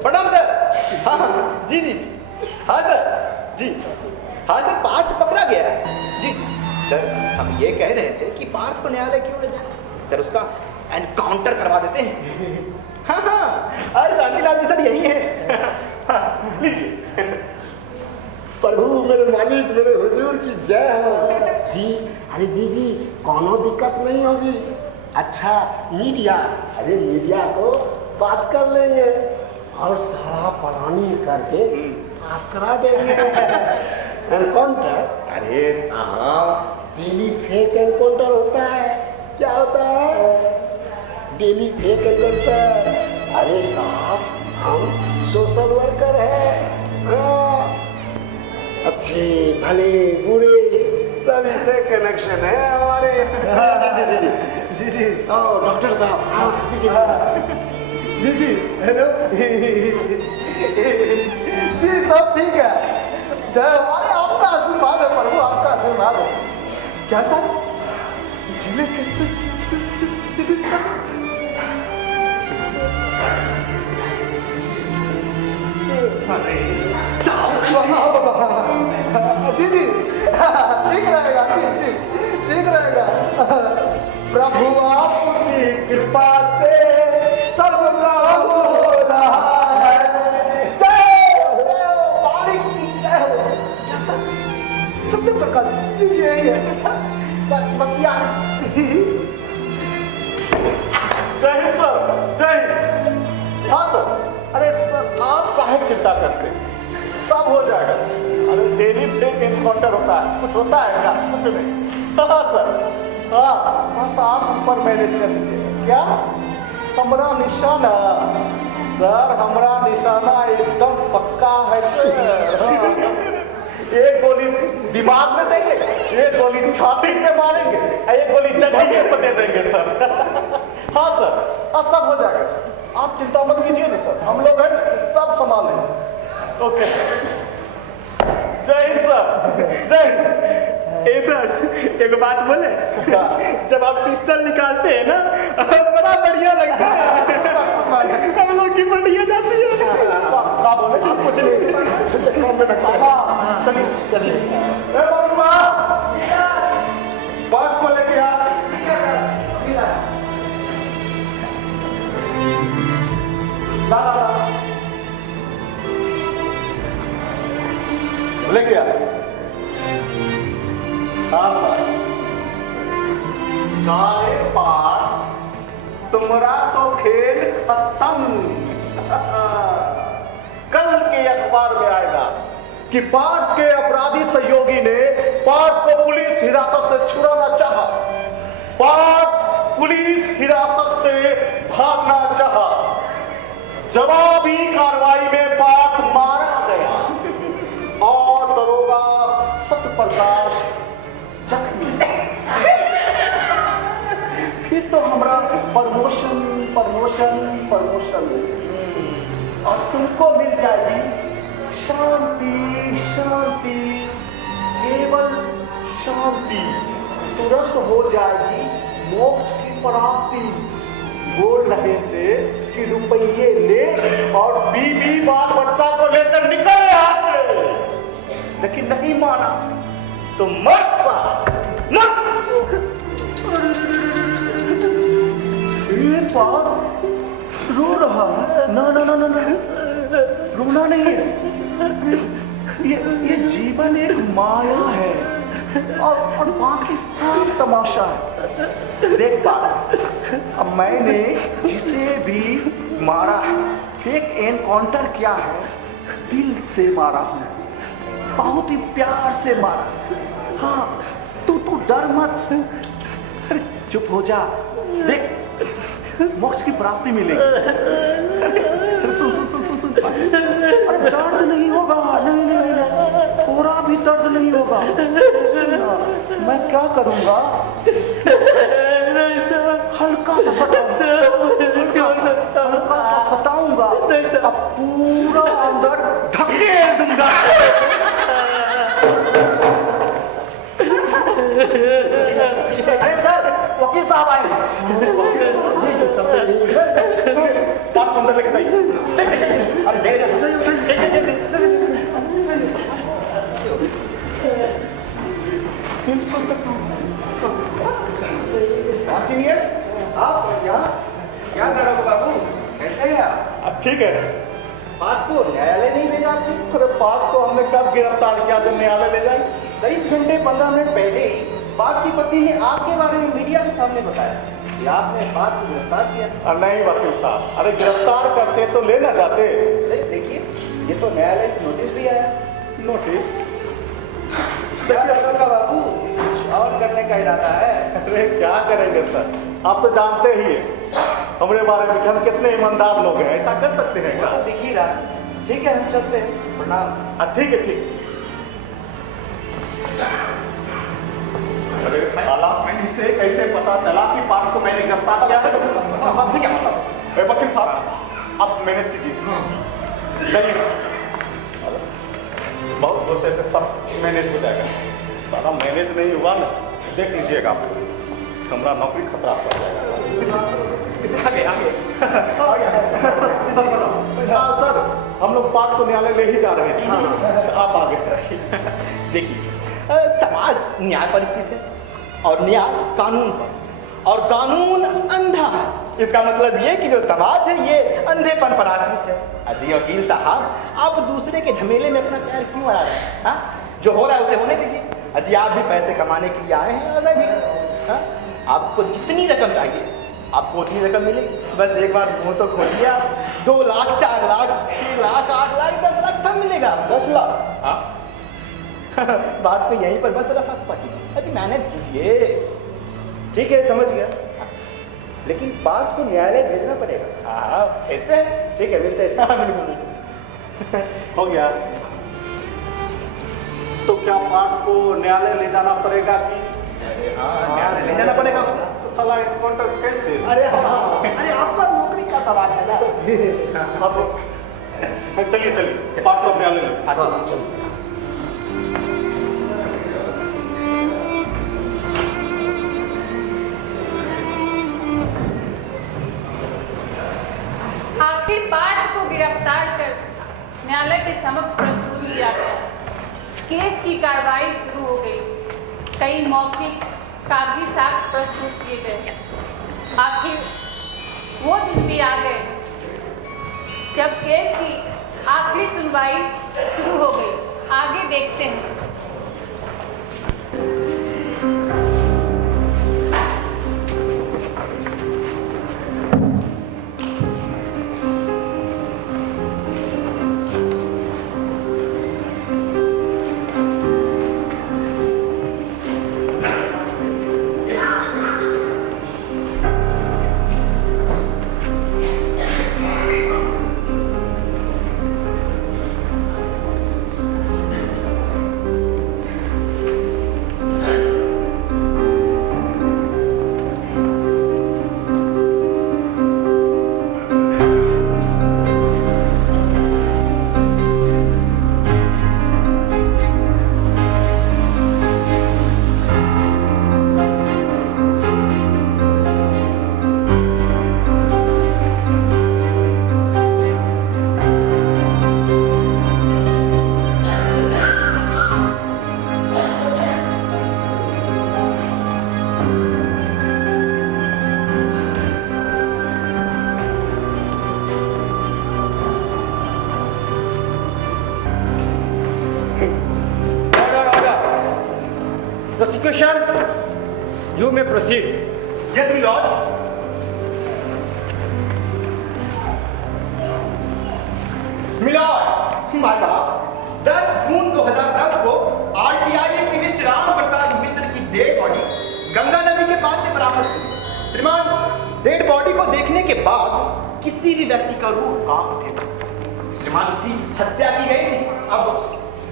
प्रणाम सर। हाँ हाँ जी जी हाँ सर जी हाँ सर, पार्थ पकड़ा गया है जी जी। सर हम ये कह रहे थे कि पार्थ को न्यायालय क्यों ले जाए? सर उसका एनकाउंटर करवा देते हैं। हाँ हाँ अरे शांतिलाल जी सर यही है। हाँ, लीजिए। प्रभु मेरे मालिक, मेरे हुजूर की जय हो। जी अरे जी जी, कोनो दिक्कत नहीं होगी। अच्छा मीडिया, अरे मीडिया को बात कर लेंगे और सारा प्लानिंग करके पास करा देंगे। एनकाउंटर? अरे साहब डेली फेक एनकाउंटर होता है। क्या होता है? Daily fake encounter. अरे साहब हम सोशल वर्कर है। हाँ, अच्छे भले बुरे सभी से कनेक्शन है हमारे। जी जी जी जी जी जी ओ डॉक्टर साहब। हाँ जी जी हेलो जी सब ठीक है। जय अरे आपका आशीर्वाद है प्रभु, आपका आशीर्वाद है। क्या सर जिले के जी जी ठीक रहेगा, ठीक रहेगा। प्रभु आपकी कृपा से सबका हो रहा है। जय जय हो मालिक की जय हो। क्या सर सबने प्रकार जी यही है बतिया। जय हिंद सर, जय हिंद। हाँ सर, अरे सर आप काहे चिंता करते हैं? सब हो जाएगा। अरे डेली ब्रेक एनकाउंटर होता है, कुछ होता है क्या? कुछ नहीं। हाँ सर, हाँ बस आप ऊपर मैनेज कर लीजिए। क्या हमारा निशाना? सर हमारा निशाना एकदम पक्का है सर। हाँ। एक गोली दिमाग में देंगे, एक गोली छाती में मारेंगे, एक गोली जगह पर दे देंगे सर। हाँ सर, अब सब हो जाएगा सर, आप चिंता मत कीजिए ना सर, हम लोग हैं सब संभाल लेंगे। ओके सर, जय हिंद सर, जय हिंद। ए सर एक बात बोले, जब आप पिस्टल निकालते हैं ना बड़ा बढ़िया लगता है। हम लोग की बढ़िया जाती है। क्या बोले? कुछ नहीं, कम में लगता है। चलिए चलिए। ए बबुआ, बात को लेके आ। लेके आ। नारे पाठ, तुम्हारा तो खेल खत्म। कल के अखबार में आएगा कि पार्थ के अपराधी सहयोगी ने पार्थ को पुलिस हिरासत से छुड़ाना चाहा। पार्थ पुलिस हिरासत से भागना चाहा। जवाबी कार्रवाई में पार्थ मारा गया और दरोगा सत्यप्रकाश जख्मी। फिर तो हमारा प्रमोशन प्रमोशन प्रमोशन और तुमको मिल जाएगी शांति शांति, केवल शांति। तुरंत हो जाएगी मोक्ष की प्राप्ति। बोल रहे थे कि रुपये ले और बीवी बाल बच्चा को लेकर निकल यहाँ से, लेकिन नहीं माना तो मत सा मत। एक बार रो रहा है। ना ना ना ना ना, रोना नहीं है। ये जीवन एक माया है और बाकी सब तमाशा है। देख बात, अब मैंने जिसे भी मारा है, फेक एनकाउंटर किया है, दिल से मारा हूँ, बहुत ही प्यार से मारा। हाँ तू डर मत, अरे चुप हो जा, देख मोक्ष की प्राप्ति मिलेगी। अरे सुन सुन सुन सुन सुन, अरे दर्द नहीं होगा, नहीं नहीं नहीं, थोड़ा भी दर्द नहीं होगा। मैं क्या करूंगा, हल्का सा सताऊंगा, अब पूरा अंदर ढकेल दूंगा। अरे सर वकील साहब आए। बात अंदर लेके जाइए। अरे सीनियर आप यहाँ क्या दरोगा बाबू, कैसे हैं आप? अब ठीक है। बात को न्यायालय नहीं भेजा आपने? अरे बात को हमने कब गिरफ्तार किया जो न्यायालय ले जाए? 23 घंटे 15 मिनट पहले ही बात की पत्नी ने आपके बारे में मीडिया के सामने बताया कि आपने बात को गिरफ्तार किया। नहीं वकील साहब, अरे गिरफ्तार करते तो ले ना जाते। अरे देखिए, ये तो न्यायालय से नोटिस भी आया। नोटिस? क्या दरोगा बाबू, कुछ और करने का इरादा है? अरे क्या करेंगे सर, आप तो जानते ही हैं हमारे बारे में कि हम कितने ईमानदार लोग हैं, ऐसा कर सकते हैं क्या? दिख ही रहा है। ठीक है, हम चलते हैं। प्रणाम। ठीक है, ठीक। अरे साला, इसे कैसे पता चला कि पार्थ को मैंने गिरफ्तार किया है? ठीक है, मतलब वकील साहब आप मैनेज कीजिए। जाइए। बहुत बोलते थे सब मैनेज हो जाएगा, साला मैनेज नहीं हुआ ना, देख लीजिएगा आप, हमारा नौकरी खतरा पड़ जाएगा। आगे सर हम लोग पार्थ को न्यायालय ले ही जा रहे थे, आप आगे। देखिए समाज न्याय पर स्थित है और न्याय कानून पर, और कानून अंधा है। इसका मतलब ये कि जो समाज है ये अंधेपन पर आश्रित है। अजी वकील साहब, आप दूसरे के झमेले में अपना पैर क्यों अड़ा रहे हैं? हाँ, जो हो रहा है उसे होने दीजिए। अजी आप भी पैसे कमाने के लिए आए हैं और मैं भी। हाँ, आपको जितनी रकम चाहिए आपको उतनी रकम मिलेगी, बस एक बार मुंह तो खोलिए आप। 2 लाख, 4 लाख, 6 लाख, 8 लाख, 10 लाख सब मिलेगा। 10 लाख? हाँ बात को यहीं पर बस रफा सफा कीजिए। अजी मैनेज कीजिए। ठीक है, समझ गया, लेकिन पार्थ को न्यायालय भेजना पड़ेगा। हाँ भेजते हैं। ठीक है, मिलते हैं। हाँ बिल्कुल। हो गया। तो क्या पार्थ को न्यायालय ले जाना पड़ेगा कि? न्यायालय ले जाना पड़ेगा उसको। साला एनकाउंटर कैसे? अरे हाँ, अरे आपका नौकरी का सवाल है ना। अब चलिए पार्थ को न्यायालय ले जाओ। अच्छा चलिए। आखिर पार्थ को गिरफ्तार कर न्यायालय के समक्ष प्रस्तुत किया गया। केस की कार्रवाई शुरू हो गई। कई मौखिक कागजी साक्ष्य प्रस्तुत किए गए। आखिर वो दिन भी आ गए जब केस की आखिरी सुनवाई शुरू हो गई। आगे देखते हैं। Prosecution, you may proceed. Yes, my lord. My lord, my बाप, 10 जून 2010 को आरटीआई एक्टिविस्ट राम प्रसाद मिश्र की डेड बॉडी गंगा नदी के पास से बरामद हुई। श्रीमान, डेड बॉडी को देखने के बाद किसी भी व्यक्ति का रूह कांप उठेगा। श्रीमान, उसकी हत्या की गई थी। अब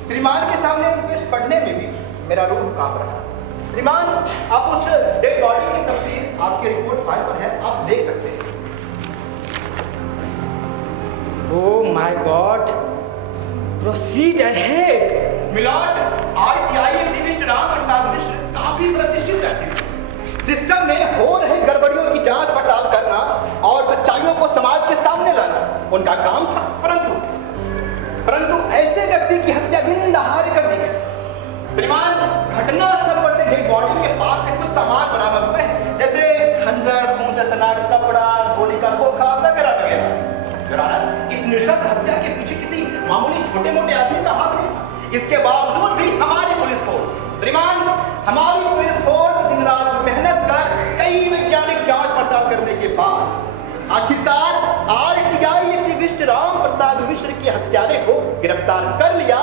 श्रीमान के सामने रिक्वेस्ट पढ़ने में भी मेरा रूह कांप रहा है। श्रीमान, आप उस डेड बॉडी की तस्वीर आपके रिपोर्ट फाइल पर है, आप देख सकते हैं। Oh my God! Proceed ahead. Milord, RTI activist Ram Prasad Mishra काफी प्रतिष्ठित व्यक्ति थे। सिस्टम में हो रहे गड़बड़ियों की जांच पड़ताल करना और सच्चाइयों को समाज के सामने लाना उनका काम था। परंतु ऐसे व्यक्ति की हत्या दिन दहाड़े कर दी गई। श्रीमान, घटना स्थल पर से डेड बॉडी के पास से कुछ सामान बरामद हुए हैं, जैसे खंजर, खूंजसना, कपड़ा, गोली का खोखा वगैरह वगैरह। इस नृशंस हत्या के पीछे किसी मामूली छोटे मोटे आदमी का हाथ नहीं था। इसके बावजूद भी हमारी पुलिस फोर्स, श्रीमान, हमारी पुलिस फोर्स दिन रात मेहनत कर कई वैज्ञानिक जांच पड़ताल करने के बाद आखिरकार आरटीआई एक्टिविस्ट राम प्रसाद मिश्र के हत्यारे को गिरफ्तार कर लिया।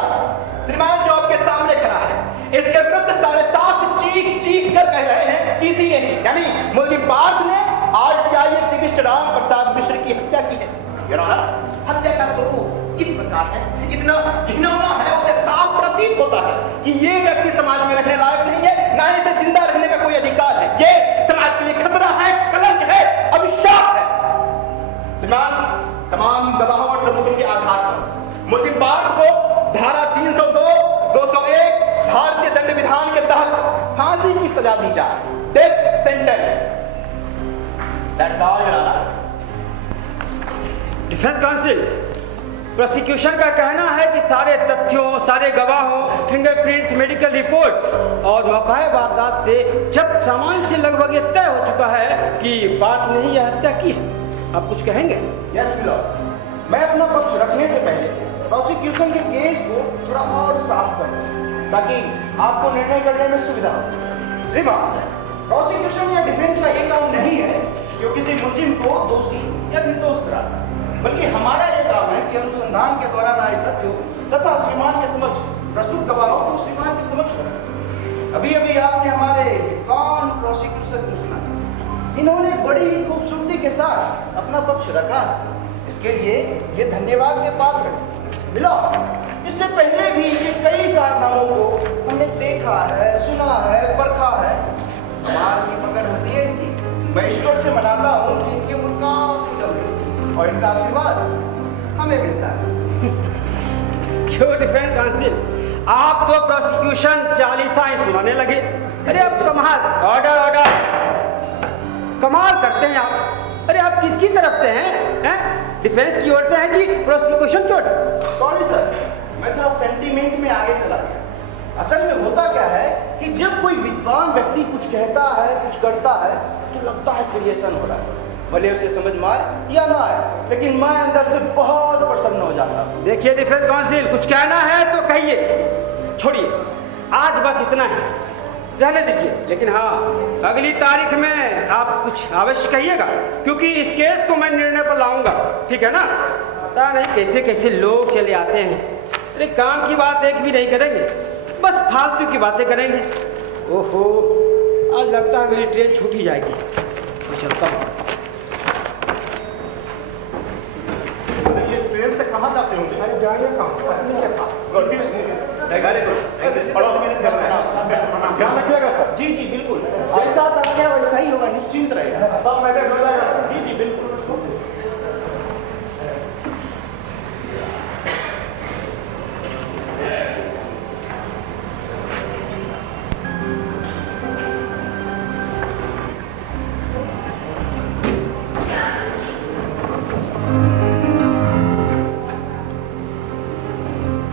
श्रीमान, जो आपके सामने खड़ा है, इसके विरुद्ध सारे साक्ष्य चीख चीख कर कह रहे हैं किसी ने ही, यानी मुलजिम पार्थ ने RTI एक्टिविस्ट राम प्रसाद मिश्र की हत्या की है। योर ऑनर, हत्या का स्वरूप इस प्रकार है, इतना घिनौना है, उसे साफ प्रतीत होता है कि ये व्यक्ति समाज में रहने लायक नहीं है, ना ही इसे जिंदा रहने का कोई अधिकार है। ये समाज के लिए खतरा है, कलंक है, अभिशाप है। श्रीमान, तमाम गवाहों और सबूतों के आधार पर मुलजिम पार्थ को धारा 302, 201 भारतीय दंड विधान के तहत फांसी की सजा दी जाए, death sentence. That's all your honour. Defence counsel, prosecution का कहना है कि सारे तथ्यों, सारे गवाहों, फिंगरप्रिंट्स, मेडिकल रिपोर्ट्स और मौका वारदात से जब्त सामान से लगभग ये तय हो चुका है कि पार्थ ने ही यह हत्या की है। आप कुछ कहेंगे? यस मिलॉर्ड, मैं अपना पक्ष रखने से पहले प्रोसिक्यूशन के केस को थोड़ा और साफ कर दूं, ताकि आपको निर्णय करने में सुविधा हो। श्रीमान, प्रोसिक्यूशन या डिफेंस का ये काम नहीं है कि वो किसी मुलजिम को दोषी या निर्दोष कराना, बल्कि हमारा ये काम है कि अनुसंधान के दौरान आए तथ्यों तथा श्रीमान के समक्ष प्रस्तुत गवाहों को श्रीमान के समक्ष रखें। अभी अभी आपने हमारे विद्वान प्रोसिक्यूशन को सुना, इन्होंने बड़ी ही खूबसूरती के साथ अपना पक्ष रखा। इसके लिए ये धन्यवाद के पात्र हैं। मिलॉर्ड, इससे पहले भी ये कई कारनामों को हमने देखा है, सुना है, परखा है। कमाल की पकड़ होती है इनकी। मैं ईश्वर से मनाता हूँ कि इनके मुल्क काफी लंबे और इनका आशीर्वाद हमें मिलता है। क्यों डिफेंस काउंसिल, आप तो प्रोसिक्यूशन चालीसा ही सुनाने लगे। अरे अब कमाल, ऑर्डर ऑर्डर, कमाल करते हैं आप। अरे आप किसकी तरफ से हैं? डिफेंस की ओर से हैं कि प्रोसिक्यूशन की ओर से? सॉरी सर, मैं थोड़ा सेंटीमेंट में आगे चला गया। असल में होता क्या है कि जब कोई विद्वान व्यक्ति कुछ कहता है, कुछ करता है, तो लगता है क्रिएशन हो रहा है, भले उसे समझ में आए या ना आए, लेकिन मैं अंदर से बहुत प्रसन्न हो जाता हूँ। देखिए डिफेंस काउंसिल, कुछ कहना है तो कहिए, छोड़िए, आज बस इतना ही रहने दीजिए। लेकिन हाँ, अगली तारीख में आप कुछ अवश्य कहिएगा, क्योंकि इस केस को मैं निर्णय पर लाऊंगा, ठीक है ना? पता नहीं कैसे कैसे लोग चले आते हैं। अरे काम की बात एक भी नहीं करेंगे, बस फालतू की बातें करेंगे। ओहो, आज लगता है मेरी ट्रेन छूट ही जाएगी। मैं चलता हूँ। ये ट्रेन से कहाँ जाते होंगे? अरे जाएंगे कहाँ? पत्नी के पास। ध्यान रखिएगा सर। जी जी बिल्कुल, जैसा आप आज्ञा वैसा ही होगा, निश्चिंत रहेगा। सब मैनेज हो जाएगा सर। जी जी बिल्कुल।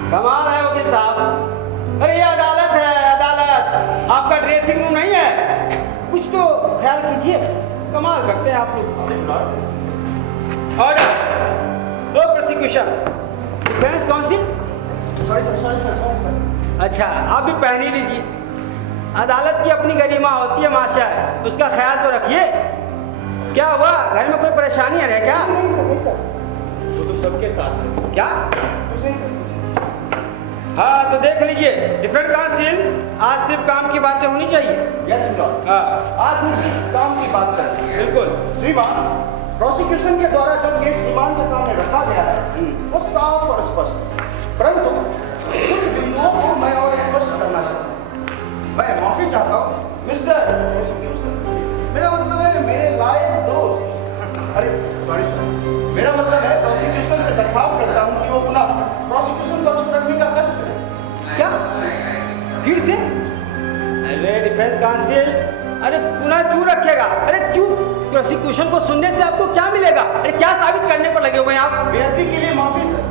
कमाल है वकील साहब। अरे ये अदालत है, अदालत, आपका ड्रेसिंग रूम नहीं है। कुछ तो ख्याल कीजिए, कमाल करते हैं आप लोग। Order, no prosecution. Defence counsel, sorry sir. अच्छा आप भी पहन ही लीजिए। अदालत की अपनी गरिमा होती है महाशय, उसका ख्याल तो रखिए। क्या हुआ, घर में कोई परेशानी है क्या? नहीं सर, वो तो सबके साथ है। क्या? कुछ नहीं सर। हाँ तो देख लीजिए डिफेंस काउंसिल, आज सिर्फ काम की बातें होनी चाहिए। यस मिलॉर्ड, हाँ आज हम सिर्फ काम की बात करें। बिल्कुल। श्रीमान, प्रोसिक्यूशन के द्वारा जो केस श्रीमान के सामने रखा गया है वो साफ और स्पष्ट है, परंतु कुछ बिंदुओं को मैं और स्पष्ट करना चाहता हूँ। मैं माफी चाहता हूँ मिस्टर प्रोसिक्यूशन, मेरा मतलब है मेरे लायक दोस्त। अरे सॉरी सर, मेरा मतलब है प्रोसिक्यूशन से दरख्वास्त करता हूँ कि वो पुनः प्रोसिक्यूशन पक्ष को रखने का कष्ट करें। क्या फिर से? अरे डिफेंस काउंसिल, अरे पुनः क्यों रखेगा? अरे क्यों? प्रोसिक्यूशन को सुनने से आपको क्या मिलेगा? अरे क्या साबित करने पर लगे हुए हैं आप? बेअदबी के लिए माफी सर।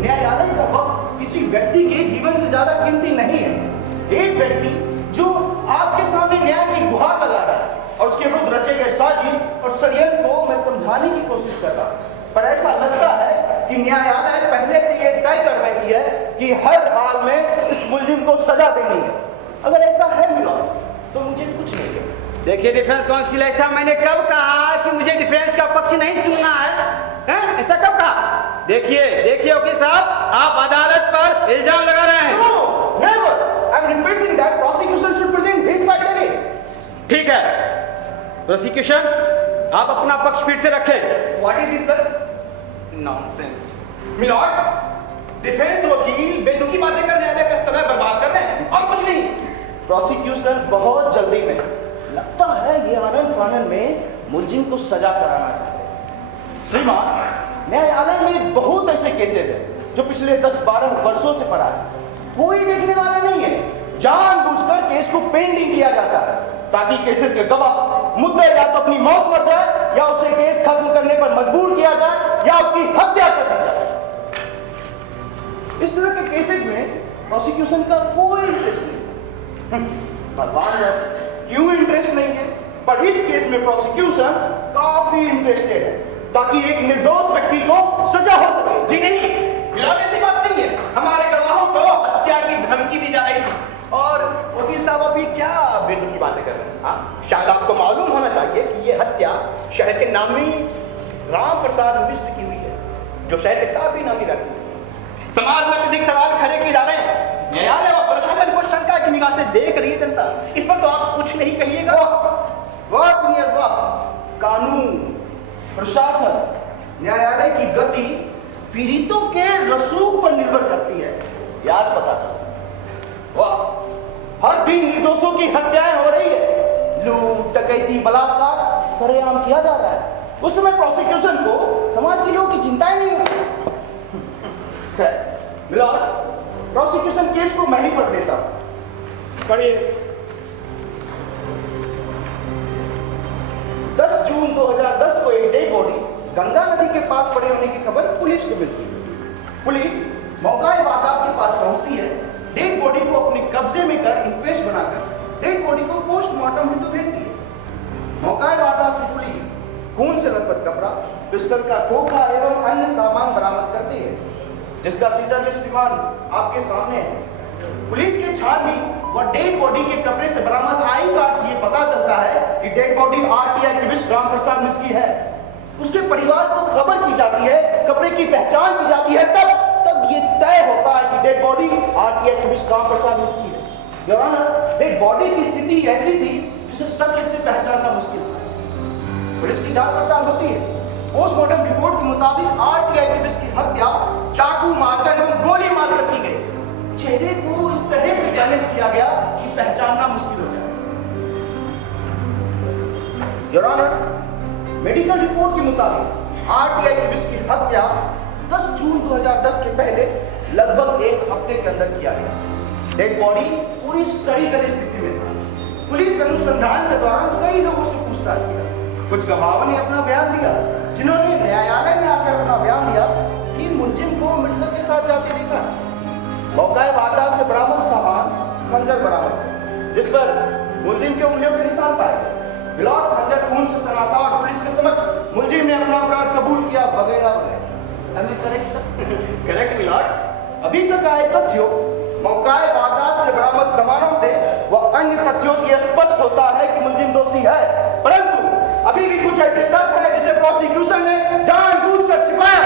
न्यायालय का वक्त किसी व्यक्ति के जीवन से ज्यादा कीमती नहीं है। एक व्यक्ति जो आपके सामने न्याय की गुहार लगा रहा है और उसके विरुद्ध रचे गए साजिश और षड्यंत्र को मैं समझाने की कोशिश कर रहा हूँ, पर ऐसा लगता है कि न्यायालय पहले से ये तय कर बैठी है कि हर हाल में इस मुलजिम को सजा देनी है। अगर ऐसा है मिलॉर्ड तो मुझे कुछ नहीं है। देखिए डिफेंस काउंसिल, ऐसा मैंने कब कहा कि मुझे डिफेंस का पक्ष नहीं सुनना है? ऐसा कब कहा? देखिए वकील साहब, आप अदालत पर इल्जाम लगा रहे हैं। No, never. I'm requesting that prosecution should present his side again. ठीक है प्रोसिक्यूशन, आप अपना पक्ष फिर से रखें। What is this sir? Nonsense. My lord, defence वकील बेतुकी बातें करने वाले का समय बर्बाद कर रहे हैं और कुछ नहीं। प्रोसिक्यूशन बहुत जल्दी में, लगता है ये आनंद फानंद में मुलजिम को सजा कराना चाहते हैं। श्रीमान, न्यायालय में बहुत ऐसे केसेस हैं जो पिछले 10-12 वर्षों से पड़ा है, कोई देखने वाला नहीं है। जानबूझकर केस को पेंडिंग किया जाता है ताकि केसेस के गवाह मुद्दे या तो अपनी मौत मर जाए या उसे केस खत्म करने पर मजबूर किया जाए या उसकी हत्या कर दी जाए। इस तरह के केसेस में प्रोसिक्यूशन का कोई इंटरेस्ट नहीं। भगवान क्यों इंटरेस्ट नहीं है, पर इस केस में प्रोसिक्यूशन काफी इंटरेस्टेड है ताकि एक निर्दोष व्यक्ति को सजा हो सके। जी नहीं, ऐसी बात नहीं है। हमारे गवाहों को हत्या की धमकी दी जा रही थी और वकील साहब अभी क्या बेतुकी बातें कर रहे हैं। हाँ, शायद आपको मालूम होना चाहिए कि ये हत्या शहर के नामी राम प्रसाद मिश्र की हुई है, जो शहर के काफी नामी व्यक्ति थे। समाज में अधिक सवाल खड़े किए जा रहे हैं। न्यायालय और प्रशासन को शंका की निगाह से देख रही है जनता। इस पर तो आप कुछ नहीं कहिएगा। वाह सीनियर वाह। कानून, प्रशासन, न्यायालय की गति पीड़ितों के रसूख पर निर्भर करती है, ये आज पता चला। वाह, हर दिन निर्दोषों की हत्याएं हो रही है, लूट, डकैती, बलात्कार सरेआम किया जा रहा है। उस समय प्रोसिक्यूशन को समाज के लोगों की चिंताएं नहीं होती। मिलॉर्ड, प्रोसिक्यूशन केस को मैं ही पढ़ देता हूं। पढ़िए। 10 जून 2010 को एक डेड बॉडी गंगा नदी के पास पड़े होने की खबर पुलिस को मिलती है। पुलिस मौका वारदात के पास पहुंचती है, डेड बॉडी को अपने कब्जे में कर इंक्वेस्ट बनाकर डेड बॉडी को पोस्टमार्टम हेतु भेजती है। मौका वारदात से पुलिस खून से लथपथ कपड़ा, पिस्टल का खोखा एवं अन्य सामान बरामद करती है, जिसका सीजर लिस्ट श्रीमान आपके सामने है। पुलिस के छानबीन व डेड बॉडी के कपड़े से बरामद आई कार्ड से ये पता चलता है कि dead body RTI activist Ram Prasad Mishra की है। उसके परिवार को खबर की जाती है, कपड़े की पहचान की जाती है, तब ये तय होता है कि dead body RTI activist Ram Prasad Mishra की है। योर ऑनर, डेड बॉडी की स्थिति ऐसी थी जिसे शक्ल से पहचानना मुश्किल था। पुलिस की जांच पड़ताल होती है। पोस्टमार्टम रिपोर्ट के मुताबिक आरटीआई एक्टिविस्ट की हत्या चाकू मारकर एवं गोली मारकर की गई। चेहरे को इस तरह से डैमेज किया गया कि पहचानना मुश्किल हो जाए। योर ऑनर, मेडिकल रिपोर्ट के मुताबिक आरटीआई एक्टिविस्ट की हत्या 10 जून 2010 के पहले लगभग एक हफ्ते के अंदर किया गया। डेड बॉडी पूरी सड़ी गली स्थिति में था। पुलिस अनुसंधान के दौरान कई लोगों से पूछताछ किया। कुछ गवाहों ने अपना बयान दिया, जिन्होंने न्यायालय में आकर अपना बयान दिया कि मुलजिम को मृतक के साथ जाते देखा। मौका वारदात से बरामद सामान खंजर बरामद, जिस पर मुलजिम के उंगलियों के निशान पाए गए। मिलॉर्ड, खंजर खून से सना था और पुलिस के समक्ष मुलजिम ने अपना अपराध कबूल किया वगैरह वगैरह। हमें करेक्ट सर? Correct milord. अभी तक आए तथ्यों, मौका वारदात से बरामद सामानों से व अन्य तथ्यों से स्पष्ट होता है कि मुलजिम दोषी है, परंतु अभी भी कुछ ऐसे तथ्य हैं जिसे प्रोसिक्यूशन ने जानबूझकर छिपाया।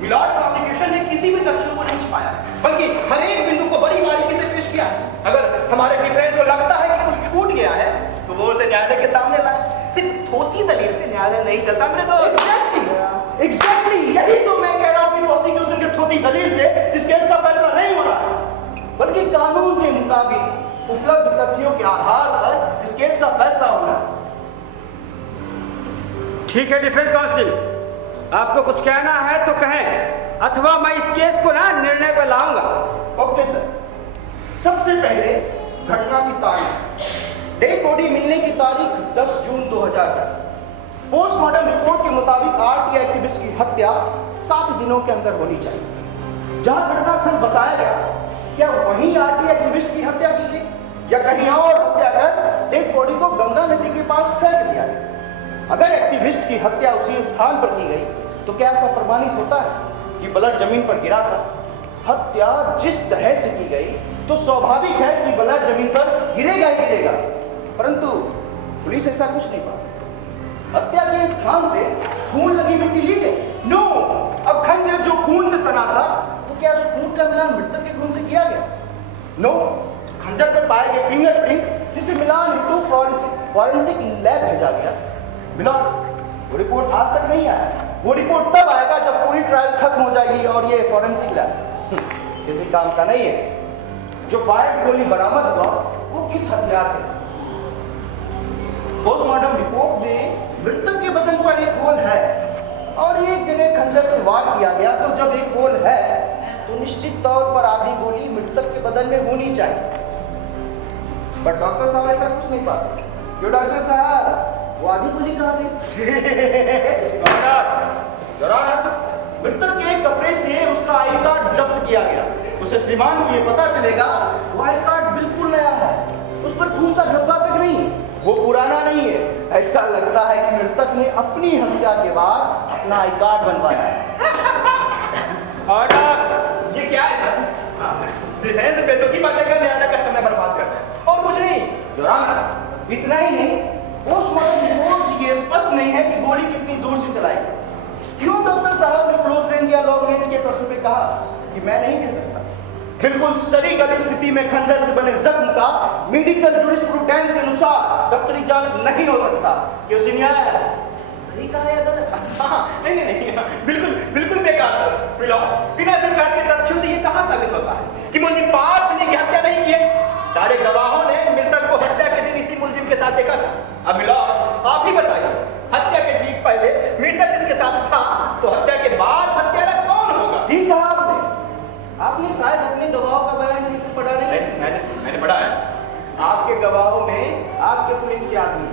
मिलॉर्ड, प्रोसिक्यूशन ने किसी भी तथ्य को नहीं छिपाया, बल्कि हर एक बिंदु को बड़ी बारीकी से पेश किया है। अगर हमारे डिफेंस को लगता है कि कुछ छूट गया है तो वो उसे न्यायालय के सामने लाए। सिर्फ थोथी दलील से न्यायालय नहीं चलता मेरे दोस्त। एग्जैक्टली यही तो मैं कह रहा हूं कि प्रोसिक्यूशन के थोथी दलील से इस केस का फैसला नहीं हो रहा है, बल्कि कानून के मुताबिक उपलब्ध तथ्यों के आधार पर इस केस का फैसला होना। ठीक है डिफेंस काउंसिल, आपको कुछ कहना है तो कहें, अथवा मैं इस केस को ना निर्णय पर लाऊंगा। Okay sir. सबसे पहले घटना की तारीख। डेड बॉडी मिलने की तारीख 10 जून 2010। पोस्टमार्टम रिपोर्ट के मुताबिक आरटीआई एक्टिविस्ट की हत्या 7 दिनों के अंदर होनी चाहिए। जहां घटनास्थल बताया गया, क्या वहीं आरटीआई एक्टिविस्ट की हत्या की गई या कहीं और हत्या कर डेड बॉडी को गंगा नदी के पास फेंक दिया गया? अगर एक्टिविस्ट की हत्या उसी स्थान पर की गई तो क्या ऐसा प्रमाणित होता है कि ब्लड जमीन पर गिरा था? हत्या जिस तरह से की गई तो स्वाभाविक है कि ब्लड जमीन पर गिरेगा ही गिरेगा, परंतु पुलिस ऐसा कुछ नहीं पाती। हत्या के स्थान से खून लगी मिट्टी ली गई। नो, अब खंजर जो खून से सना था तो क्या उस खून का मिलान मृतक के खून से किया गया? नो, खंजर पर पाए गए फिंगरप्रिंट्स जिसे मिलान हेतु फॉरेंसिक लैब भेजा गया। मिलान वो रिपोर्ट आज तक नहीं आया। वो रिपोर्ट तब आएगा जब पूरी ट्रायल खत्म हो जाएगी और ये फॉरेंसिक लैब किसी काम का नहीं है। जो फायर्ड गोली बरामद हुआ वो किस हथियार है? पोस्टमार्टम रिपोर्ट में मृतक के बदन पर एक होल है और एक जगह खंजर से वार किया गया। तो जब एक होल है तो निश्चित तौर पर आधी गोली मृतक के बदन में होनी चाहिए। पर डॉक्टर साहब ऐसा कुछ नहीं पाते। क्यों डॉक्टर साहब, वो आधी गोली कहाँ गई? मृतक के कपड़े से उसका आई कार्ड जब्त किया गया। उसे श्रीमान को ये पता चलेगा वो आई कार्ड बिल्कुल नया है, उस पर खून का धब्बा तक नहीं, वो पुराना नहीं है। ऐसा लगता है कि मृतक ने अपनी हत्या के बाद अपना आई कार्ड बनवाया है। ऑर्डर। ये क्या है सर? डिफेंस बेतों की बातें करने आने का समय बर्बाद करते हैं और कुछ नहीं। योरान, इतना ही नहीं, पोस्टमार्टम रिपोर्ट से ये स्पष्ट नहीं है कि गोली कितनी दूर से चलाई। क्यों डॉक्टर साहब ने क्लोज रेंज या लॉन्ग रेंज के प्रश्न पे कहा कि मैं नहीं दे सकता? बिल्कुल सही गलत स्थिति में खंजर से बने जख्म का मेडिकल जूरिस्प्रूडेंस के अनुसार डॉक्टरी जांच नहीं हो सकता। क्यों सी न्याय? सही कहा या गलत? नहीं, बिल्कुल बेकार। बिना सरकार के तथ्यों से ये कहां साबित होता है कि मुलजिम पार्थ ने हत्या नहीं की है? सारे गवाहों ने मृतक को हत्या के दिन इसी मुलजिम के साथ देखा था। अब मिलाओ, आप ही बताइए, हत्या के ठीक पहले मृतक इसके साथ था तो हत्या के बाद हत्यारा कौन होगा? ठीक कहा आपने शायद अपने गवाहों का बयान ठीक से पढ़ा नहीं। मैंने पढ़ा है। आपके गवाहों में आपके पुलिस के आदमी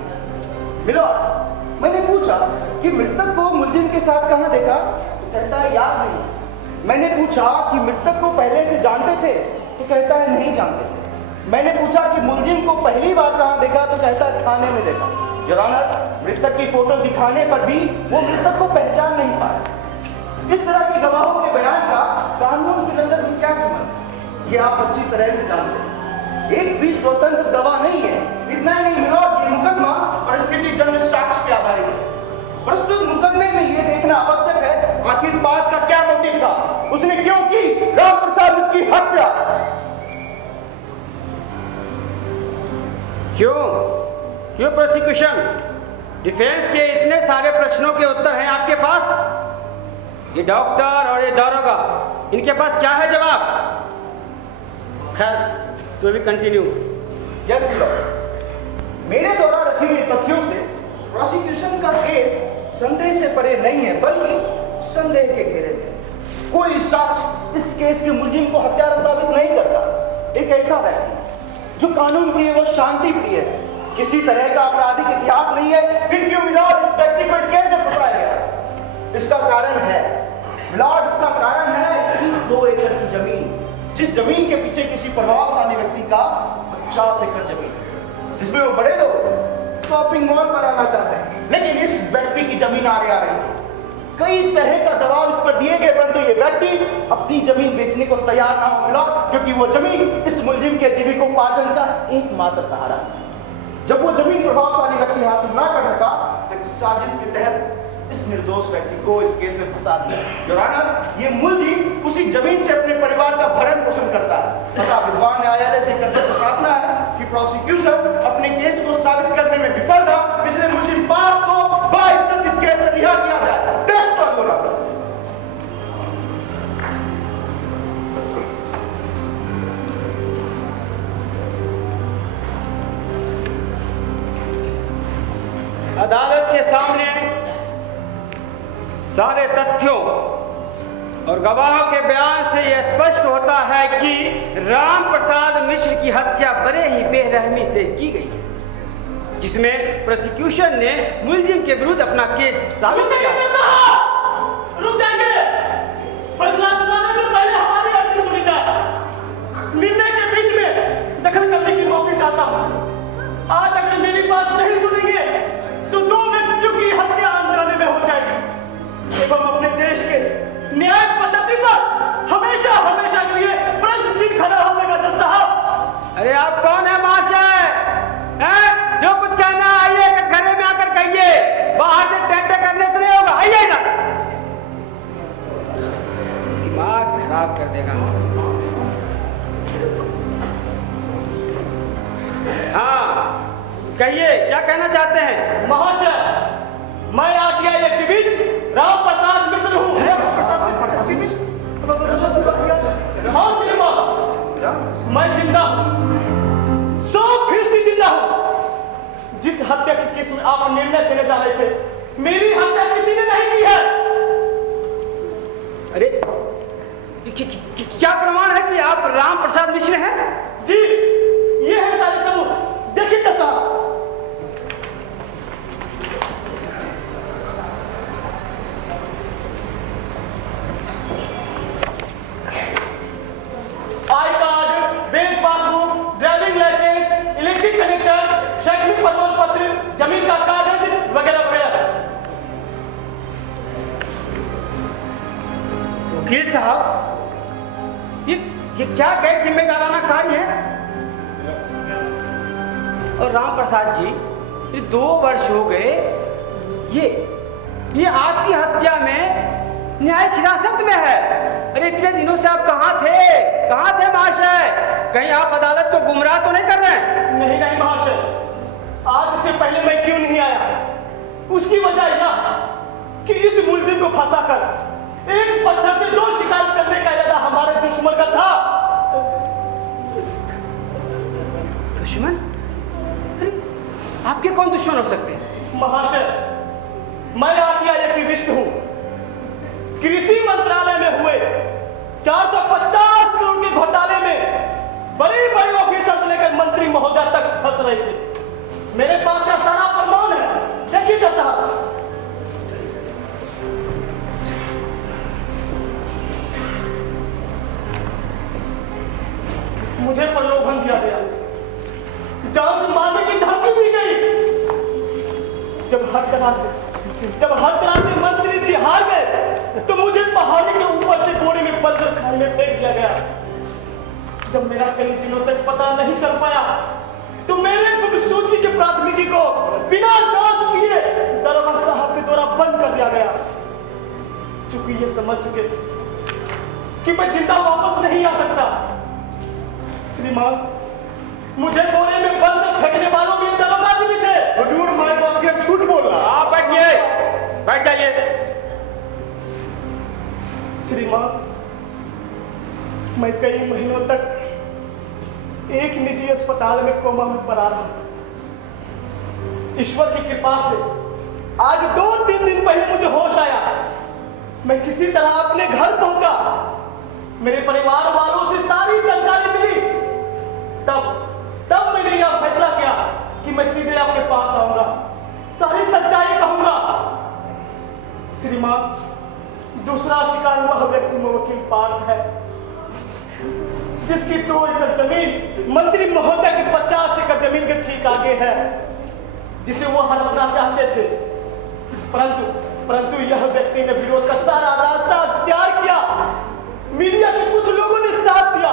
मिलो। मैंने पूछा कि मृतक को मुलजिम के साथ कहां देखा तो कहता है याद नहीं। मैंने पूछा कि मृतक को पहले से जानते थे तो कहता है नहीं जानते थे। मैंने पूछा कि मुलजिम को पहली बार कहां देखा तो कहता है थाने में देखा। योर ऑनर, मृतक की फोटो दिखाने पर भी वो मृतक को पहचान नहीं पाया। इस तरह के गवाहों के बयान का कानून की नजर में क्या कीमत, ये आप अच्छी तरह से जानते हैं। एक भी स्वतंत्र गवाह नहीं है। इतना ही नहीं मिला, ये मुकदमा परिस्थिति जन्य साक्ष्य पे आधारित है। प्रस्तुत मुकदमे में ये देखना आवश्यक है आखिर बात का क्या मोटिव था, उसने क्यों की राम प्रसाद इसकी हत्या। क्यों प्रोसिक्यूशन? डिफेंस के इतने सारे प्रश्नों के उत्तर हैं आपके पास। ये डॉक्टर और ये दारोगा, इनके पास क्या है जवाब? खैर, तो भी कंटिन्यू। यस मेरे द्वारा रखी गई तथ्यों से प्रोसिक्यूशन का केस संदेह से परे नहीं है, बल्कि संदेह के घेरे में। कोई साक्ष्य इस केस के मुलजिम को हत्यारा साबित नहीं करता। एक ऐसा व्यक्ति जो कानून प्रिय व शांति प्रिय है, किसी तरह का आपराधिक इतिहास नहीं है, फिर क्यों मिलॉर्ड इस व्यक्ति को इस केस में फंसाया गया? इसका कारण है मिलॉर्ड, इसका कारण है इसकी 2 एकड़ की जमीन, जिस जमीन के पीछे किसी प्रभावशाली व्यक्ति का 50 एकड़ जमीन, जिसमें वो बड़े लोग शॉपिंग मॉल बनाना चाहते हैं, लेकिन इस व्यक्ति की जमीन आगे आ रही है। कई तरह का दबाव इस पर दिए गए, परंतु ये व्यक्ति अपनी जमीन बेचने को तैयार ना हो मिला, क्योंकि वो जमीन इस मुलजिम के जीविकोपार्जन का एकमात्र सहारा है। जब वो जमीन प्रभावशाली व्यक्ति हासिल ना कर सका तो एक साजिश के तहत इस निर्दोष व्यक्ति को इस केस में फंसा दिया। योर ऑनर, ये मुलजिम उसी जमीन से अपने परिवार का भरण पोषण करता है। तथा विद्वान न्यायालय से कर्तव्य प्रार्थना है कि प्रोसिक्यूशन अपने केस को साबित करने में विफल था, इसलिए मुलजिम पार्थ को बाइज्जत इस केस से रिहा किया जाए। That's all your honour. अदालत के सामने सारे तथ्यों और गवाहों के बयान से यह स्पष्ट होता है कि राम प्रसाद मिश्र की हत्या बड़े ही बेरहमी से की गई, जिसमें प्रोसिक्यूशन ने मुलजिम के विरुद्ध अपना केस साबित किया। रुक जाइए, फैसला सुनाने से पहले हमारी अर्जी सुनी जाए। निर्णय के बीच में दखल करने की माफी चाहता हूँ। आज अगर मेरी बात नहीं सुनेंगे तो 2 व्यक्तियों की हत्या अनजाने में हो जाएगी एवं अपने देश के न्याय पद्धति पर हमेशा हमेशा के लिए प्रश्न चिन्ह खड़ा होगा। जज साहब, अरे आप कौन है महाशय? जो कुछ कहना आइए कटघरे में आकर कहिए, बाहर से टेंटे करने से नहीं होगा। आइए ना, दिमाग खराब कर देगा। हाँ, कहिए क्या कहना चाहते हैं? महाशय, मैं आरटीआई एक्टिविस्ट राम प्रसाद मिश्र हूँ। हाँ श्रीमान, मैं जिंदा हूँ, 100% जिंदा हूँ। जिस हत्या के केस में आप निर्णय देने जा रहे थे, मेरी हत्या किसी ने नहीं की है। अरे क्या प्रमाण है कि आप राम प्रसाद मिश्र हैं? जी, ये है सारे सबूत, देखिए दशा। I card, bank passbook, driving licence, electric connection, शैक्षणिक प्रमाण पत्र, जमीन का कागज वगैरह वगैरह। वकील साहब, ये क्या गैर जिम्मेदाराना कार्य है? और राम प्रसाद जी, ये 2 वर्ष हो गए, ये आपकी हत्या में न्यायिक हिरासत में है। अरे इतने दिनों से आप कहाँ थे महाशय? कहीं आप अदालत को गुमराह तो नहीं कर रहे हैं? नहीं नहीं महाशय, आज से पहले मैं क्यों नहीं आया, उसकी वजह यह कि इस मुलजिम को फंसाकर एक पत्थर से 2 शिकार करने का इरादा हमारे दुश्मन का था। दुश्मन? अरे आपके कौन दुश्मन हो सकते हैं? महाशय, मैं आरटीआई एक्टिविस्ट हूं। कृषि मंत्रालय में हुए 450 करोड़ के घोटाले में बड़े बड़े ऑफिसर से लेकर मंत्री महोदय तक फंस रहे थे। मेरे पास यह सारा प्रमाण है, देखिए साहब। मुझे प्रलोभन दिया गया, जान से मारने की धमकी दी गई। जब हर तरह से मंत्री जी हार गए, तो मुझे पहाड़ी के ऊपर से बोरे में बंदर खाने में फेंक दिया गया। जब मेरा कई दिनों तक पता नहीं चल पाया, तो मेरे गुमशुदगी की प्राथमिकी को बिना जांच किए दरोगा साहब के द्वारा बंद कर दिया गया। चूंकि ये समझ चुके थे कि मैं जिंदा वापस नहीं आ सकता, श्रीमान, मुझे बोरे में बंद फेंकने वालों में दरोगा जी भी थे। हुजूर, मैं बात के झूठ बोल रहा। आप बैठ जाइए। श्रीमान, मैं कई महीनों तक एक निजी अस्पताल में कोमा में पड़ा रहा। ईश्वर की कृपा से आज 2-3 दिन पहले मुझे होश आया। मैं किसी तरह अपने घर पहुंचा। मेरे परिवार वालों से सारी जानकारी मिली। तब मैंने यह फैसला किया कि मैं सीधे आपके पास आऊंगा, सारी सच्चाई कहूंगा। श्रीमान, दूसरा शिकार हुआ व्यक्ति वकील पार्थ है, जिसकी 2 एकड़ जमीन मंत्री महोदय की 50 एकड़ जमीन के ठीक आगे है, जिसे वो हड़पना चाहते थे। परंतु यह व्यक्ति ने विरोध का सारा रास्ता अख्तियार किया। मीडिया के कुछ लोगों ने साथ दिया,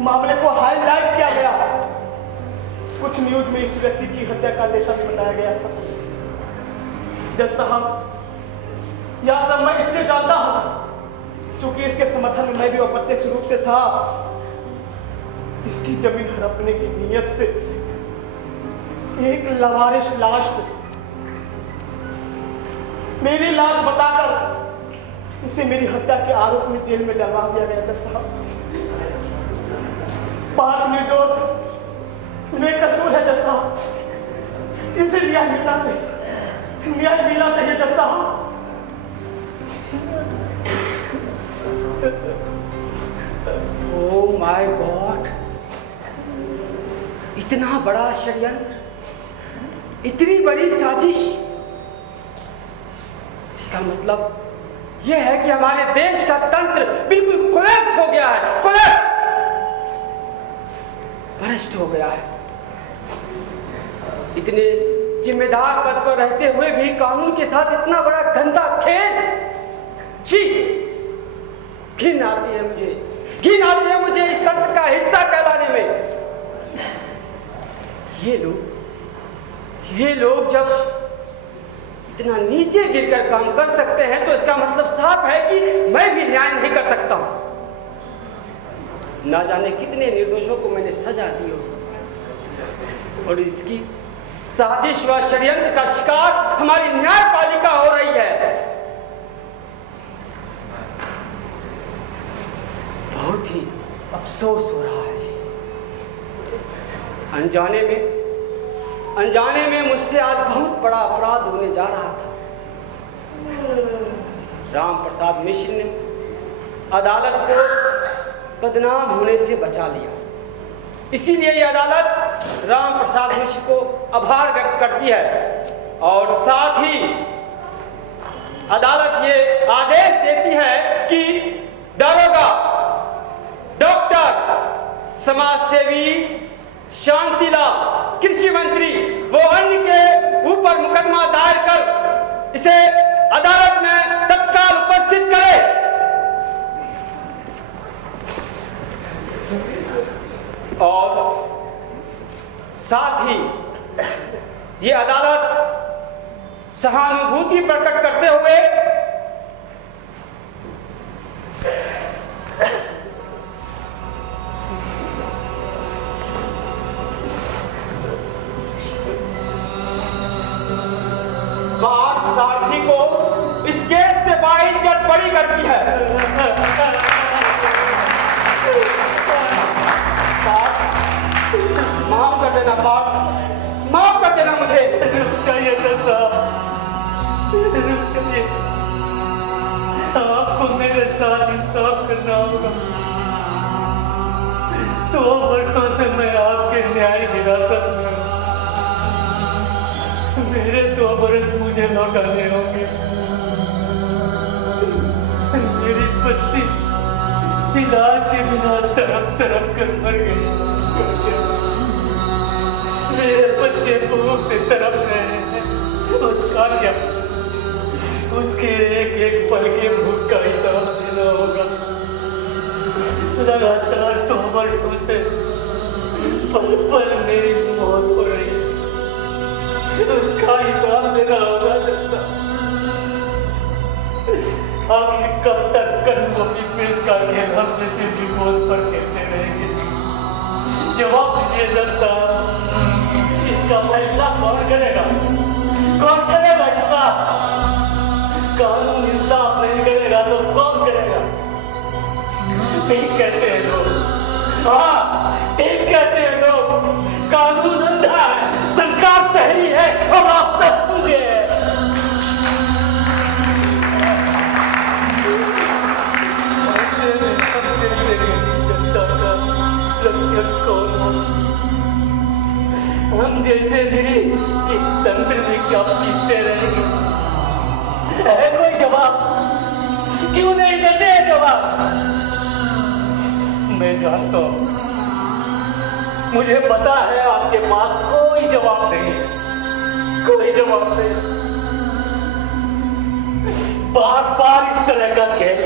मामले को हाईलाइट किया गया। कुछ न्यूज में इस व्यक्ति की हत्या का अंदेशा भी बताया गया था। जज साहब, यह सब मैं इसलिए जानता हूं क्योंकि इसके समर्थन में मैं भी अप्रत्यक्ष रूप से था। इसकी जमीन हड़पने की नीयत से एक लावारिस लाश को मेरी लाश बताकर इसे मेरी हत्या के आरोप में जेल में डलवा दिया गया। जज साहब, पार्थ निर्दोष, बेकसूर है। जज साहब, इसे न्याय मिलना चाहिए जज साहब। ओह माय गॉड, इतना बड़ा षड्यंत्र, इतनी बड़ी साजिश। इसका मतलब यह है कि हमारे देश का तंत्र बिल्कुल कोलैप्स हो गया है, भ्रष्ट हो गया है। इतने जिम्मेदार पद पर रहते हुए भी कानून के साथ इतना बड़ा गंदा खेल। जी, घिन आती है मुझे इस तंत्र का हिस्सा कहलाने में। ये लोग जब इतना नीचे गिरकर काम कर सकते हैं, तो इसका मतलब साफ है कि मैं भी न्याय नहीं कर सकता हूं। ना जाने कितने निर्दोषों को मैंने सजा दी हो, और साजिश व षड्यंत्र का शिकार हमारी न्यायपालिका हो रही है। बहुत ही अफसोस हो रहा है। अनजाने में मुझसे आज बहुत बड़ा अपराध होने जा रहा था। राम प्रसाद मिश्र ने अदालत को बदनाम होने से बचा लिया। इसीलिए ये अदालत राम प्रसाद मिश्र को आभार व्यक्त करती है और साथ ही अदालत ये आदेश देती है कि दारोगा, डॉक्टर, समाजसेवी, शांतिलाल, कृषि मंत्री वो अन्य के ऊपर मुकदमा दायर कर इसे अदालत में तत्काल उपस्थित करे। और साथ ही ये अदालत सहानुभूति प्रकट करते हुए पार्थ सारथी को इस केस से बाइज्जत बरी करती है। माफ कर देना पार्थ, माफ कर देना मुझे। रुक जाइए साहब, रुक जाइए। आपको मेरे साथ इंसाफ करना होगा। 2 वर्षों से मैं आपके न्याय हिरासत में हूं। मेरे 2 वर्ष मुझे लौटाने होंगे। मेरी पत्नी इलाज के बिना तड़प तड़प कर मर गई। मेरे बच्चे भूख से तड़प रहे हैं। उसका क्या? उसके एक एक पल के भूख का हिसाब देना होगा। लगातार 2 वर्षों से पल पल मेरी मौत हो रही है। उसका हिसाब देना होगा। आखिर कब तक कन्फर्मी पेस्ट का खेल हम जैसे रिपोर्ट पर खेलते रहेंगे? जवाब दीजिए जब साहब, इसका फैसला कौन करेगा? कौन करेगा इंसाफ? कानून इंसाफ नहीं करेगा तो कौन करेगा? ठीक कहते हैं लोग, हाँ ठीक कहते हैं लोग। कानून अंधा है, सरकार बहरी है और आप सब पूरे हैं। हम जैसे निरीह इस तंत्र में क्या पीसते रहेंगे? है कोई जवाब? क्यों नहीं देते हैं जवाब? मैं जानता हूं, मुझे पता है आपके पास कोई जवाब नहीं है, कोई जवाब नहीं। बार बार इस तरह का खेल,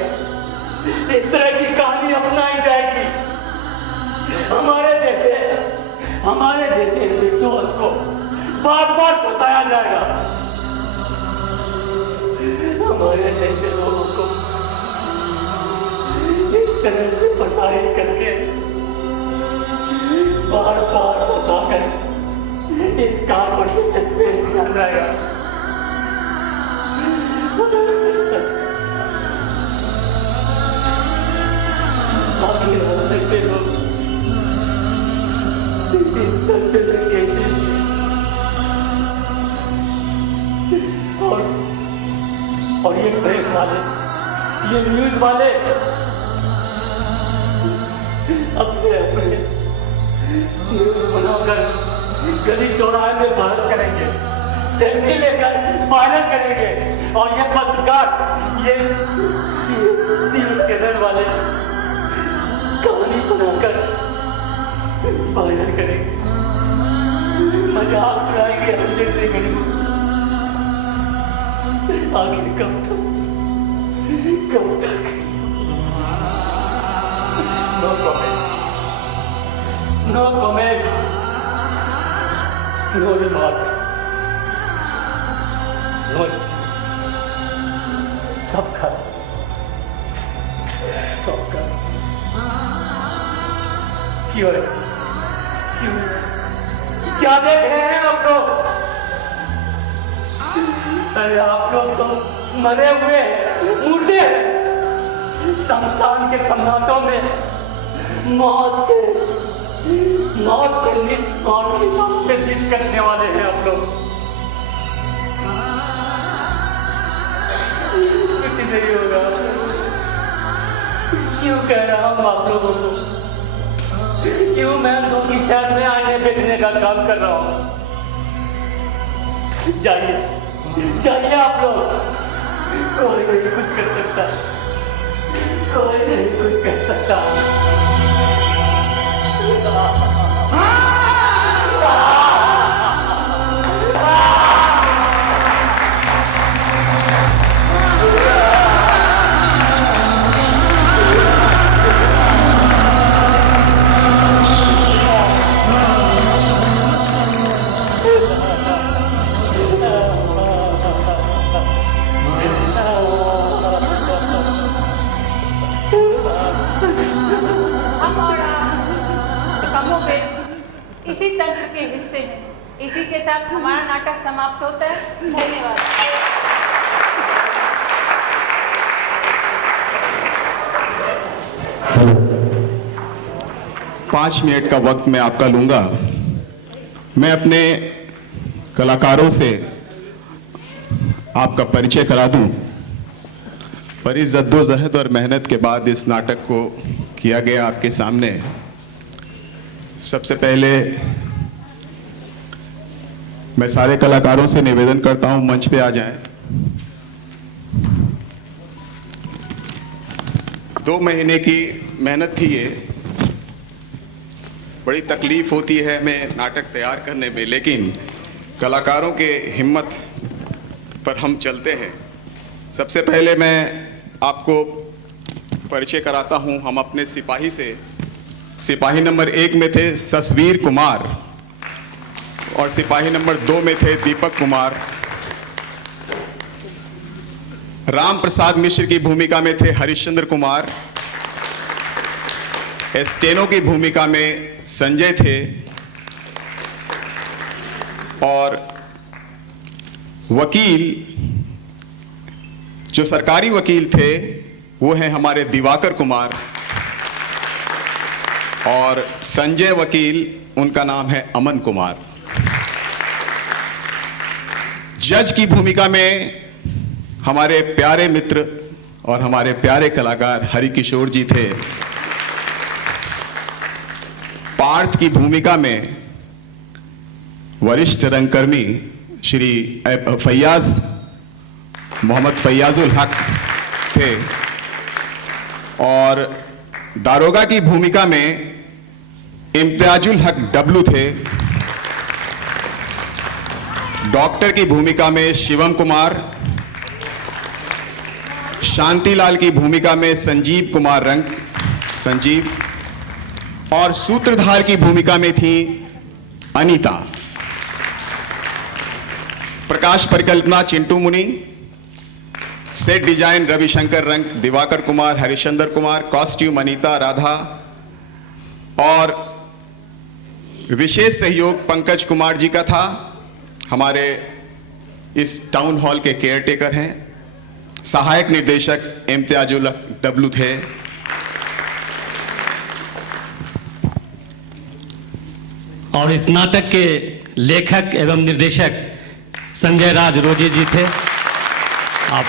इस तरह की कहानी अपनाई जाएगी। हमारे जैसे निर्दोष को बार बार बताया जाएगा। हमारे जैसे लोगों को इस तरह से प्रताड़ित करके बार बार बताकर इस कार को पेश किया जाएगा। आखिर हम जैसे लोग इस तंत्र में कैसे जिए? और ये प्रेस वाले, ये न्यूज वाले अपने न्यूज बनाकर गली चौराहे में बहस करेंगे, सेल्फी लेकर वायरल करेंगे। और ये पत्रकार, ये न्यूज चैनल वाले कहानी बनाकर वायरल करेंगे, मजाक उड़ाएंगे हम जैसे गरीबों। आखिर कब तक? No comment, no comment, no remark, no excuse. सब खत्म, सब खत्म। क्यों क्या देख रहे हैं आप लोग? अरे आप लोग तो मरे हुए मुर्दे हैं। शमशान के सन्नाटों में मौत के नित्य मौत के साथ में दिन करने वाले हैं आप लोग। कुछ नहीं होगा। क्यों कह रहा हूं आप लोगों को? क्यों मैं उनको की शहर में आने बेचने का काम कर रहा हूं? जाइए आप लोग। कोई नहीं कुछ कर सकता, कोई नहीं कुछ कर सकता। इसी तंत्र के हिस्से हैं। इसी के साथ हमारा नाटक समाप्त होता है। धन्यवाद। 5 मिनट का वक्त मैं आपका लूंगा। मैं अपने कलाकारों से आपका परिचय करा दूं। बड़ी जद्दोजहद और मेहनत के बाद इस नाटक को किया गया आपके सामने। सबसे पहले मैं सारे कलाकारों से निवेदन करता हूं मंच पे आ जाएं। 2 महीने की मेहनत थी ये। बड़ी तकलीफ होती है हमें नाटक तैयार करने में, लेकिन कलाकारों के हिम्मत पर हम चलते हैं। सबसे पहले मैं आपको परिचय कराता हूं हम अपने सिपाही से। सिपाही नंबर 1 में थे ससवीर कुमार और सिपाही नंबर 2 में थे दीपक कुमार। राम प्रसाद मिश्र की भूमिका में थे हरिश्चंद्र कुमार। स्टेनो की भूमिका में संजय थे और वकील, जो सरकारी वकील थे, वो हैं हमारे दिवाकर कुमार। और संजय वकील, उनका नाम है अमन कुमार। जज की भूमिका में हमारे प्यारे मित्र और हमारे प्यारे कलाकार हरिकिशोर जी थे। पार्थ की भूमिका में वरिष्ठ रंगकर्मी श्री फैयाज मोहम्मद फैयाजुल हक थे और दारोगा की भूमिका में इम्तियाजुल हक डब्लू थे। डॉक्टर की भूमिका में शिवम कुमार, शांतिलाल की भूमिका में संजीव कुमार संजीव, और सूत्रधार की भूमिका में थी अनीता। प्रकाश परिकल्पना चिंटू मुनि, सेट डिजाइन रविशंकर रंग दिवाकर कुमार हरिश्चंद्र कुमार, कॉस्ट्यूम अनीता राधा, और विशेष सहयोग पंकज कुमार जी का था। हमारे इस टाउन हॉल के केयरटेकर हैं। सहायक निर्देशक इम्तियाजुल डब्लू थे। और इस नाटक के लेखक एवं निर्देशक संजय राज रोजे जी थे। आप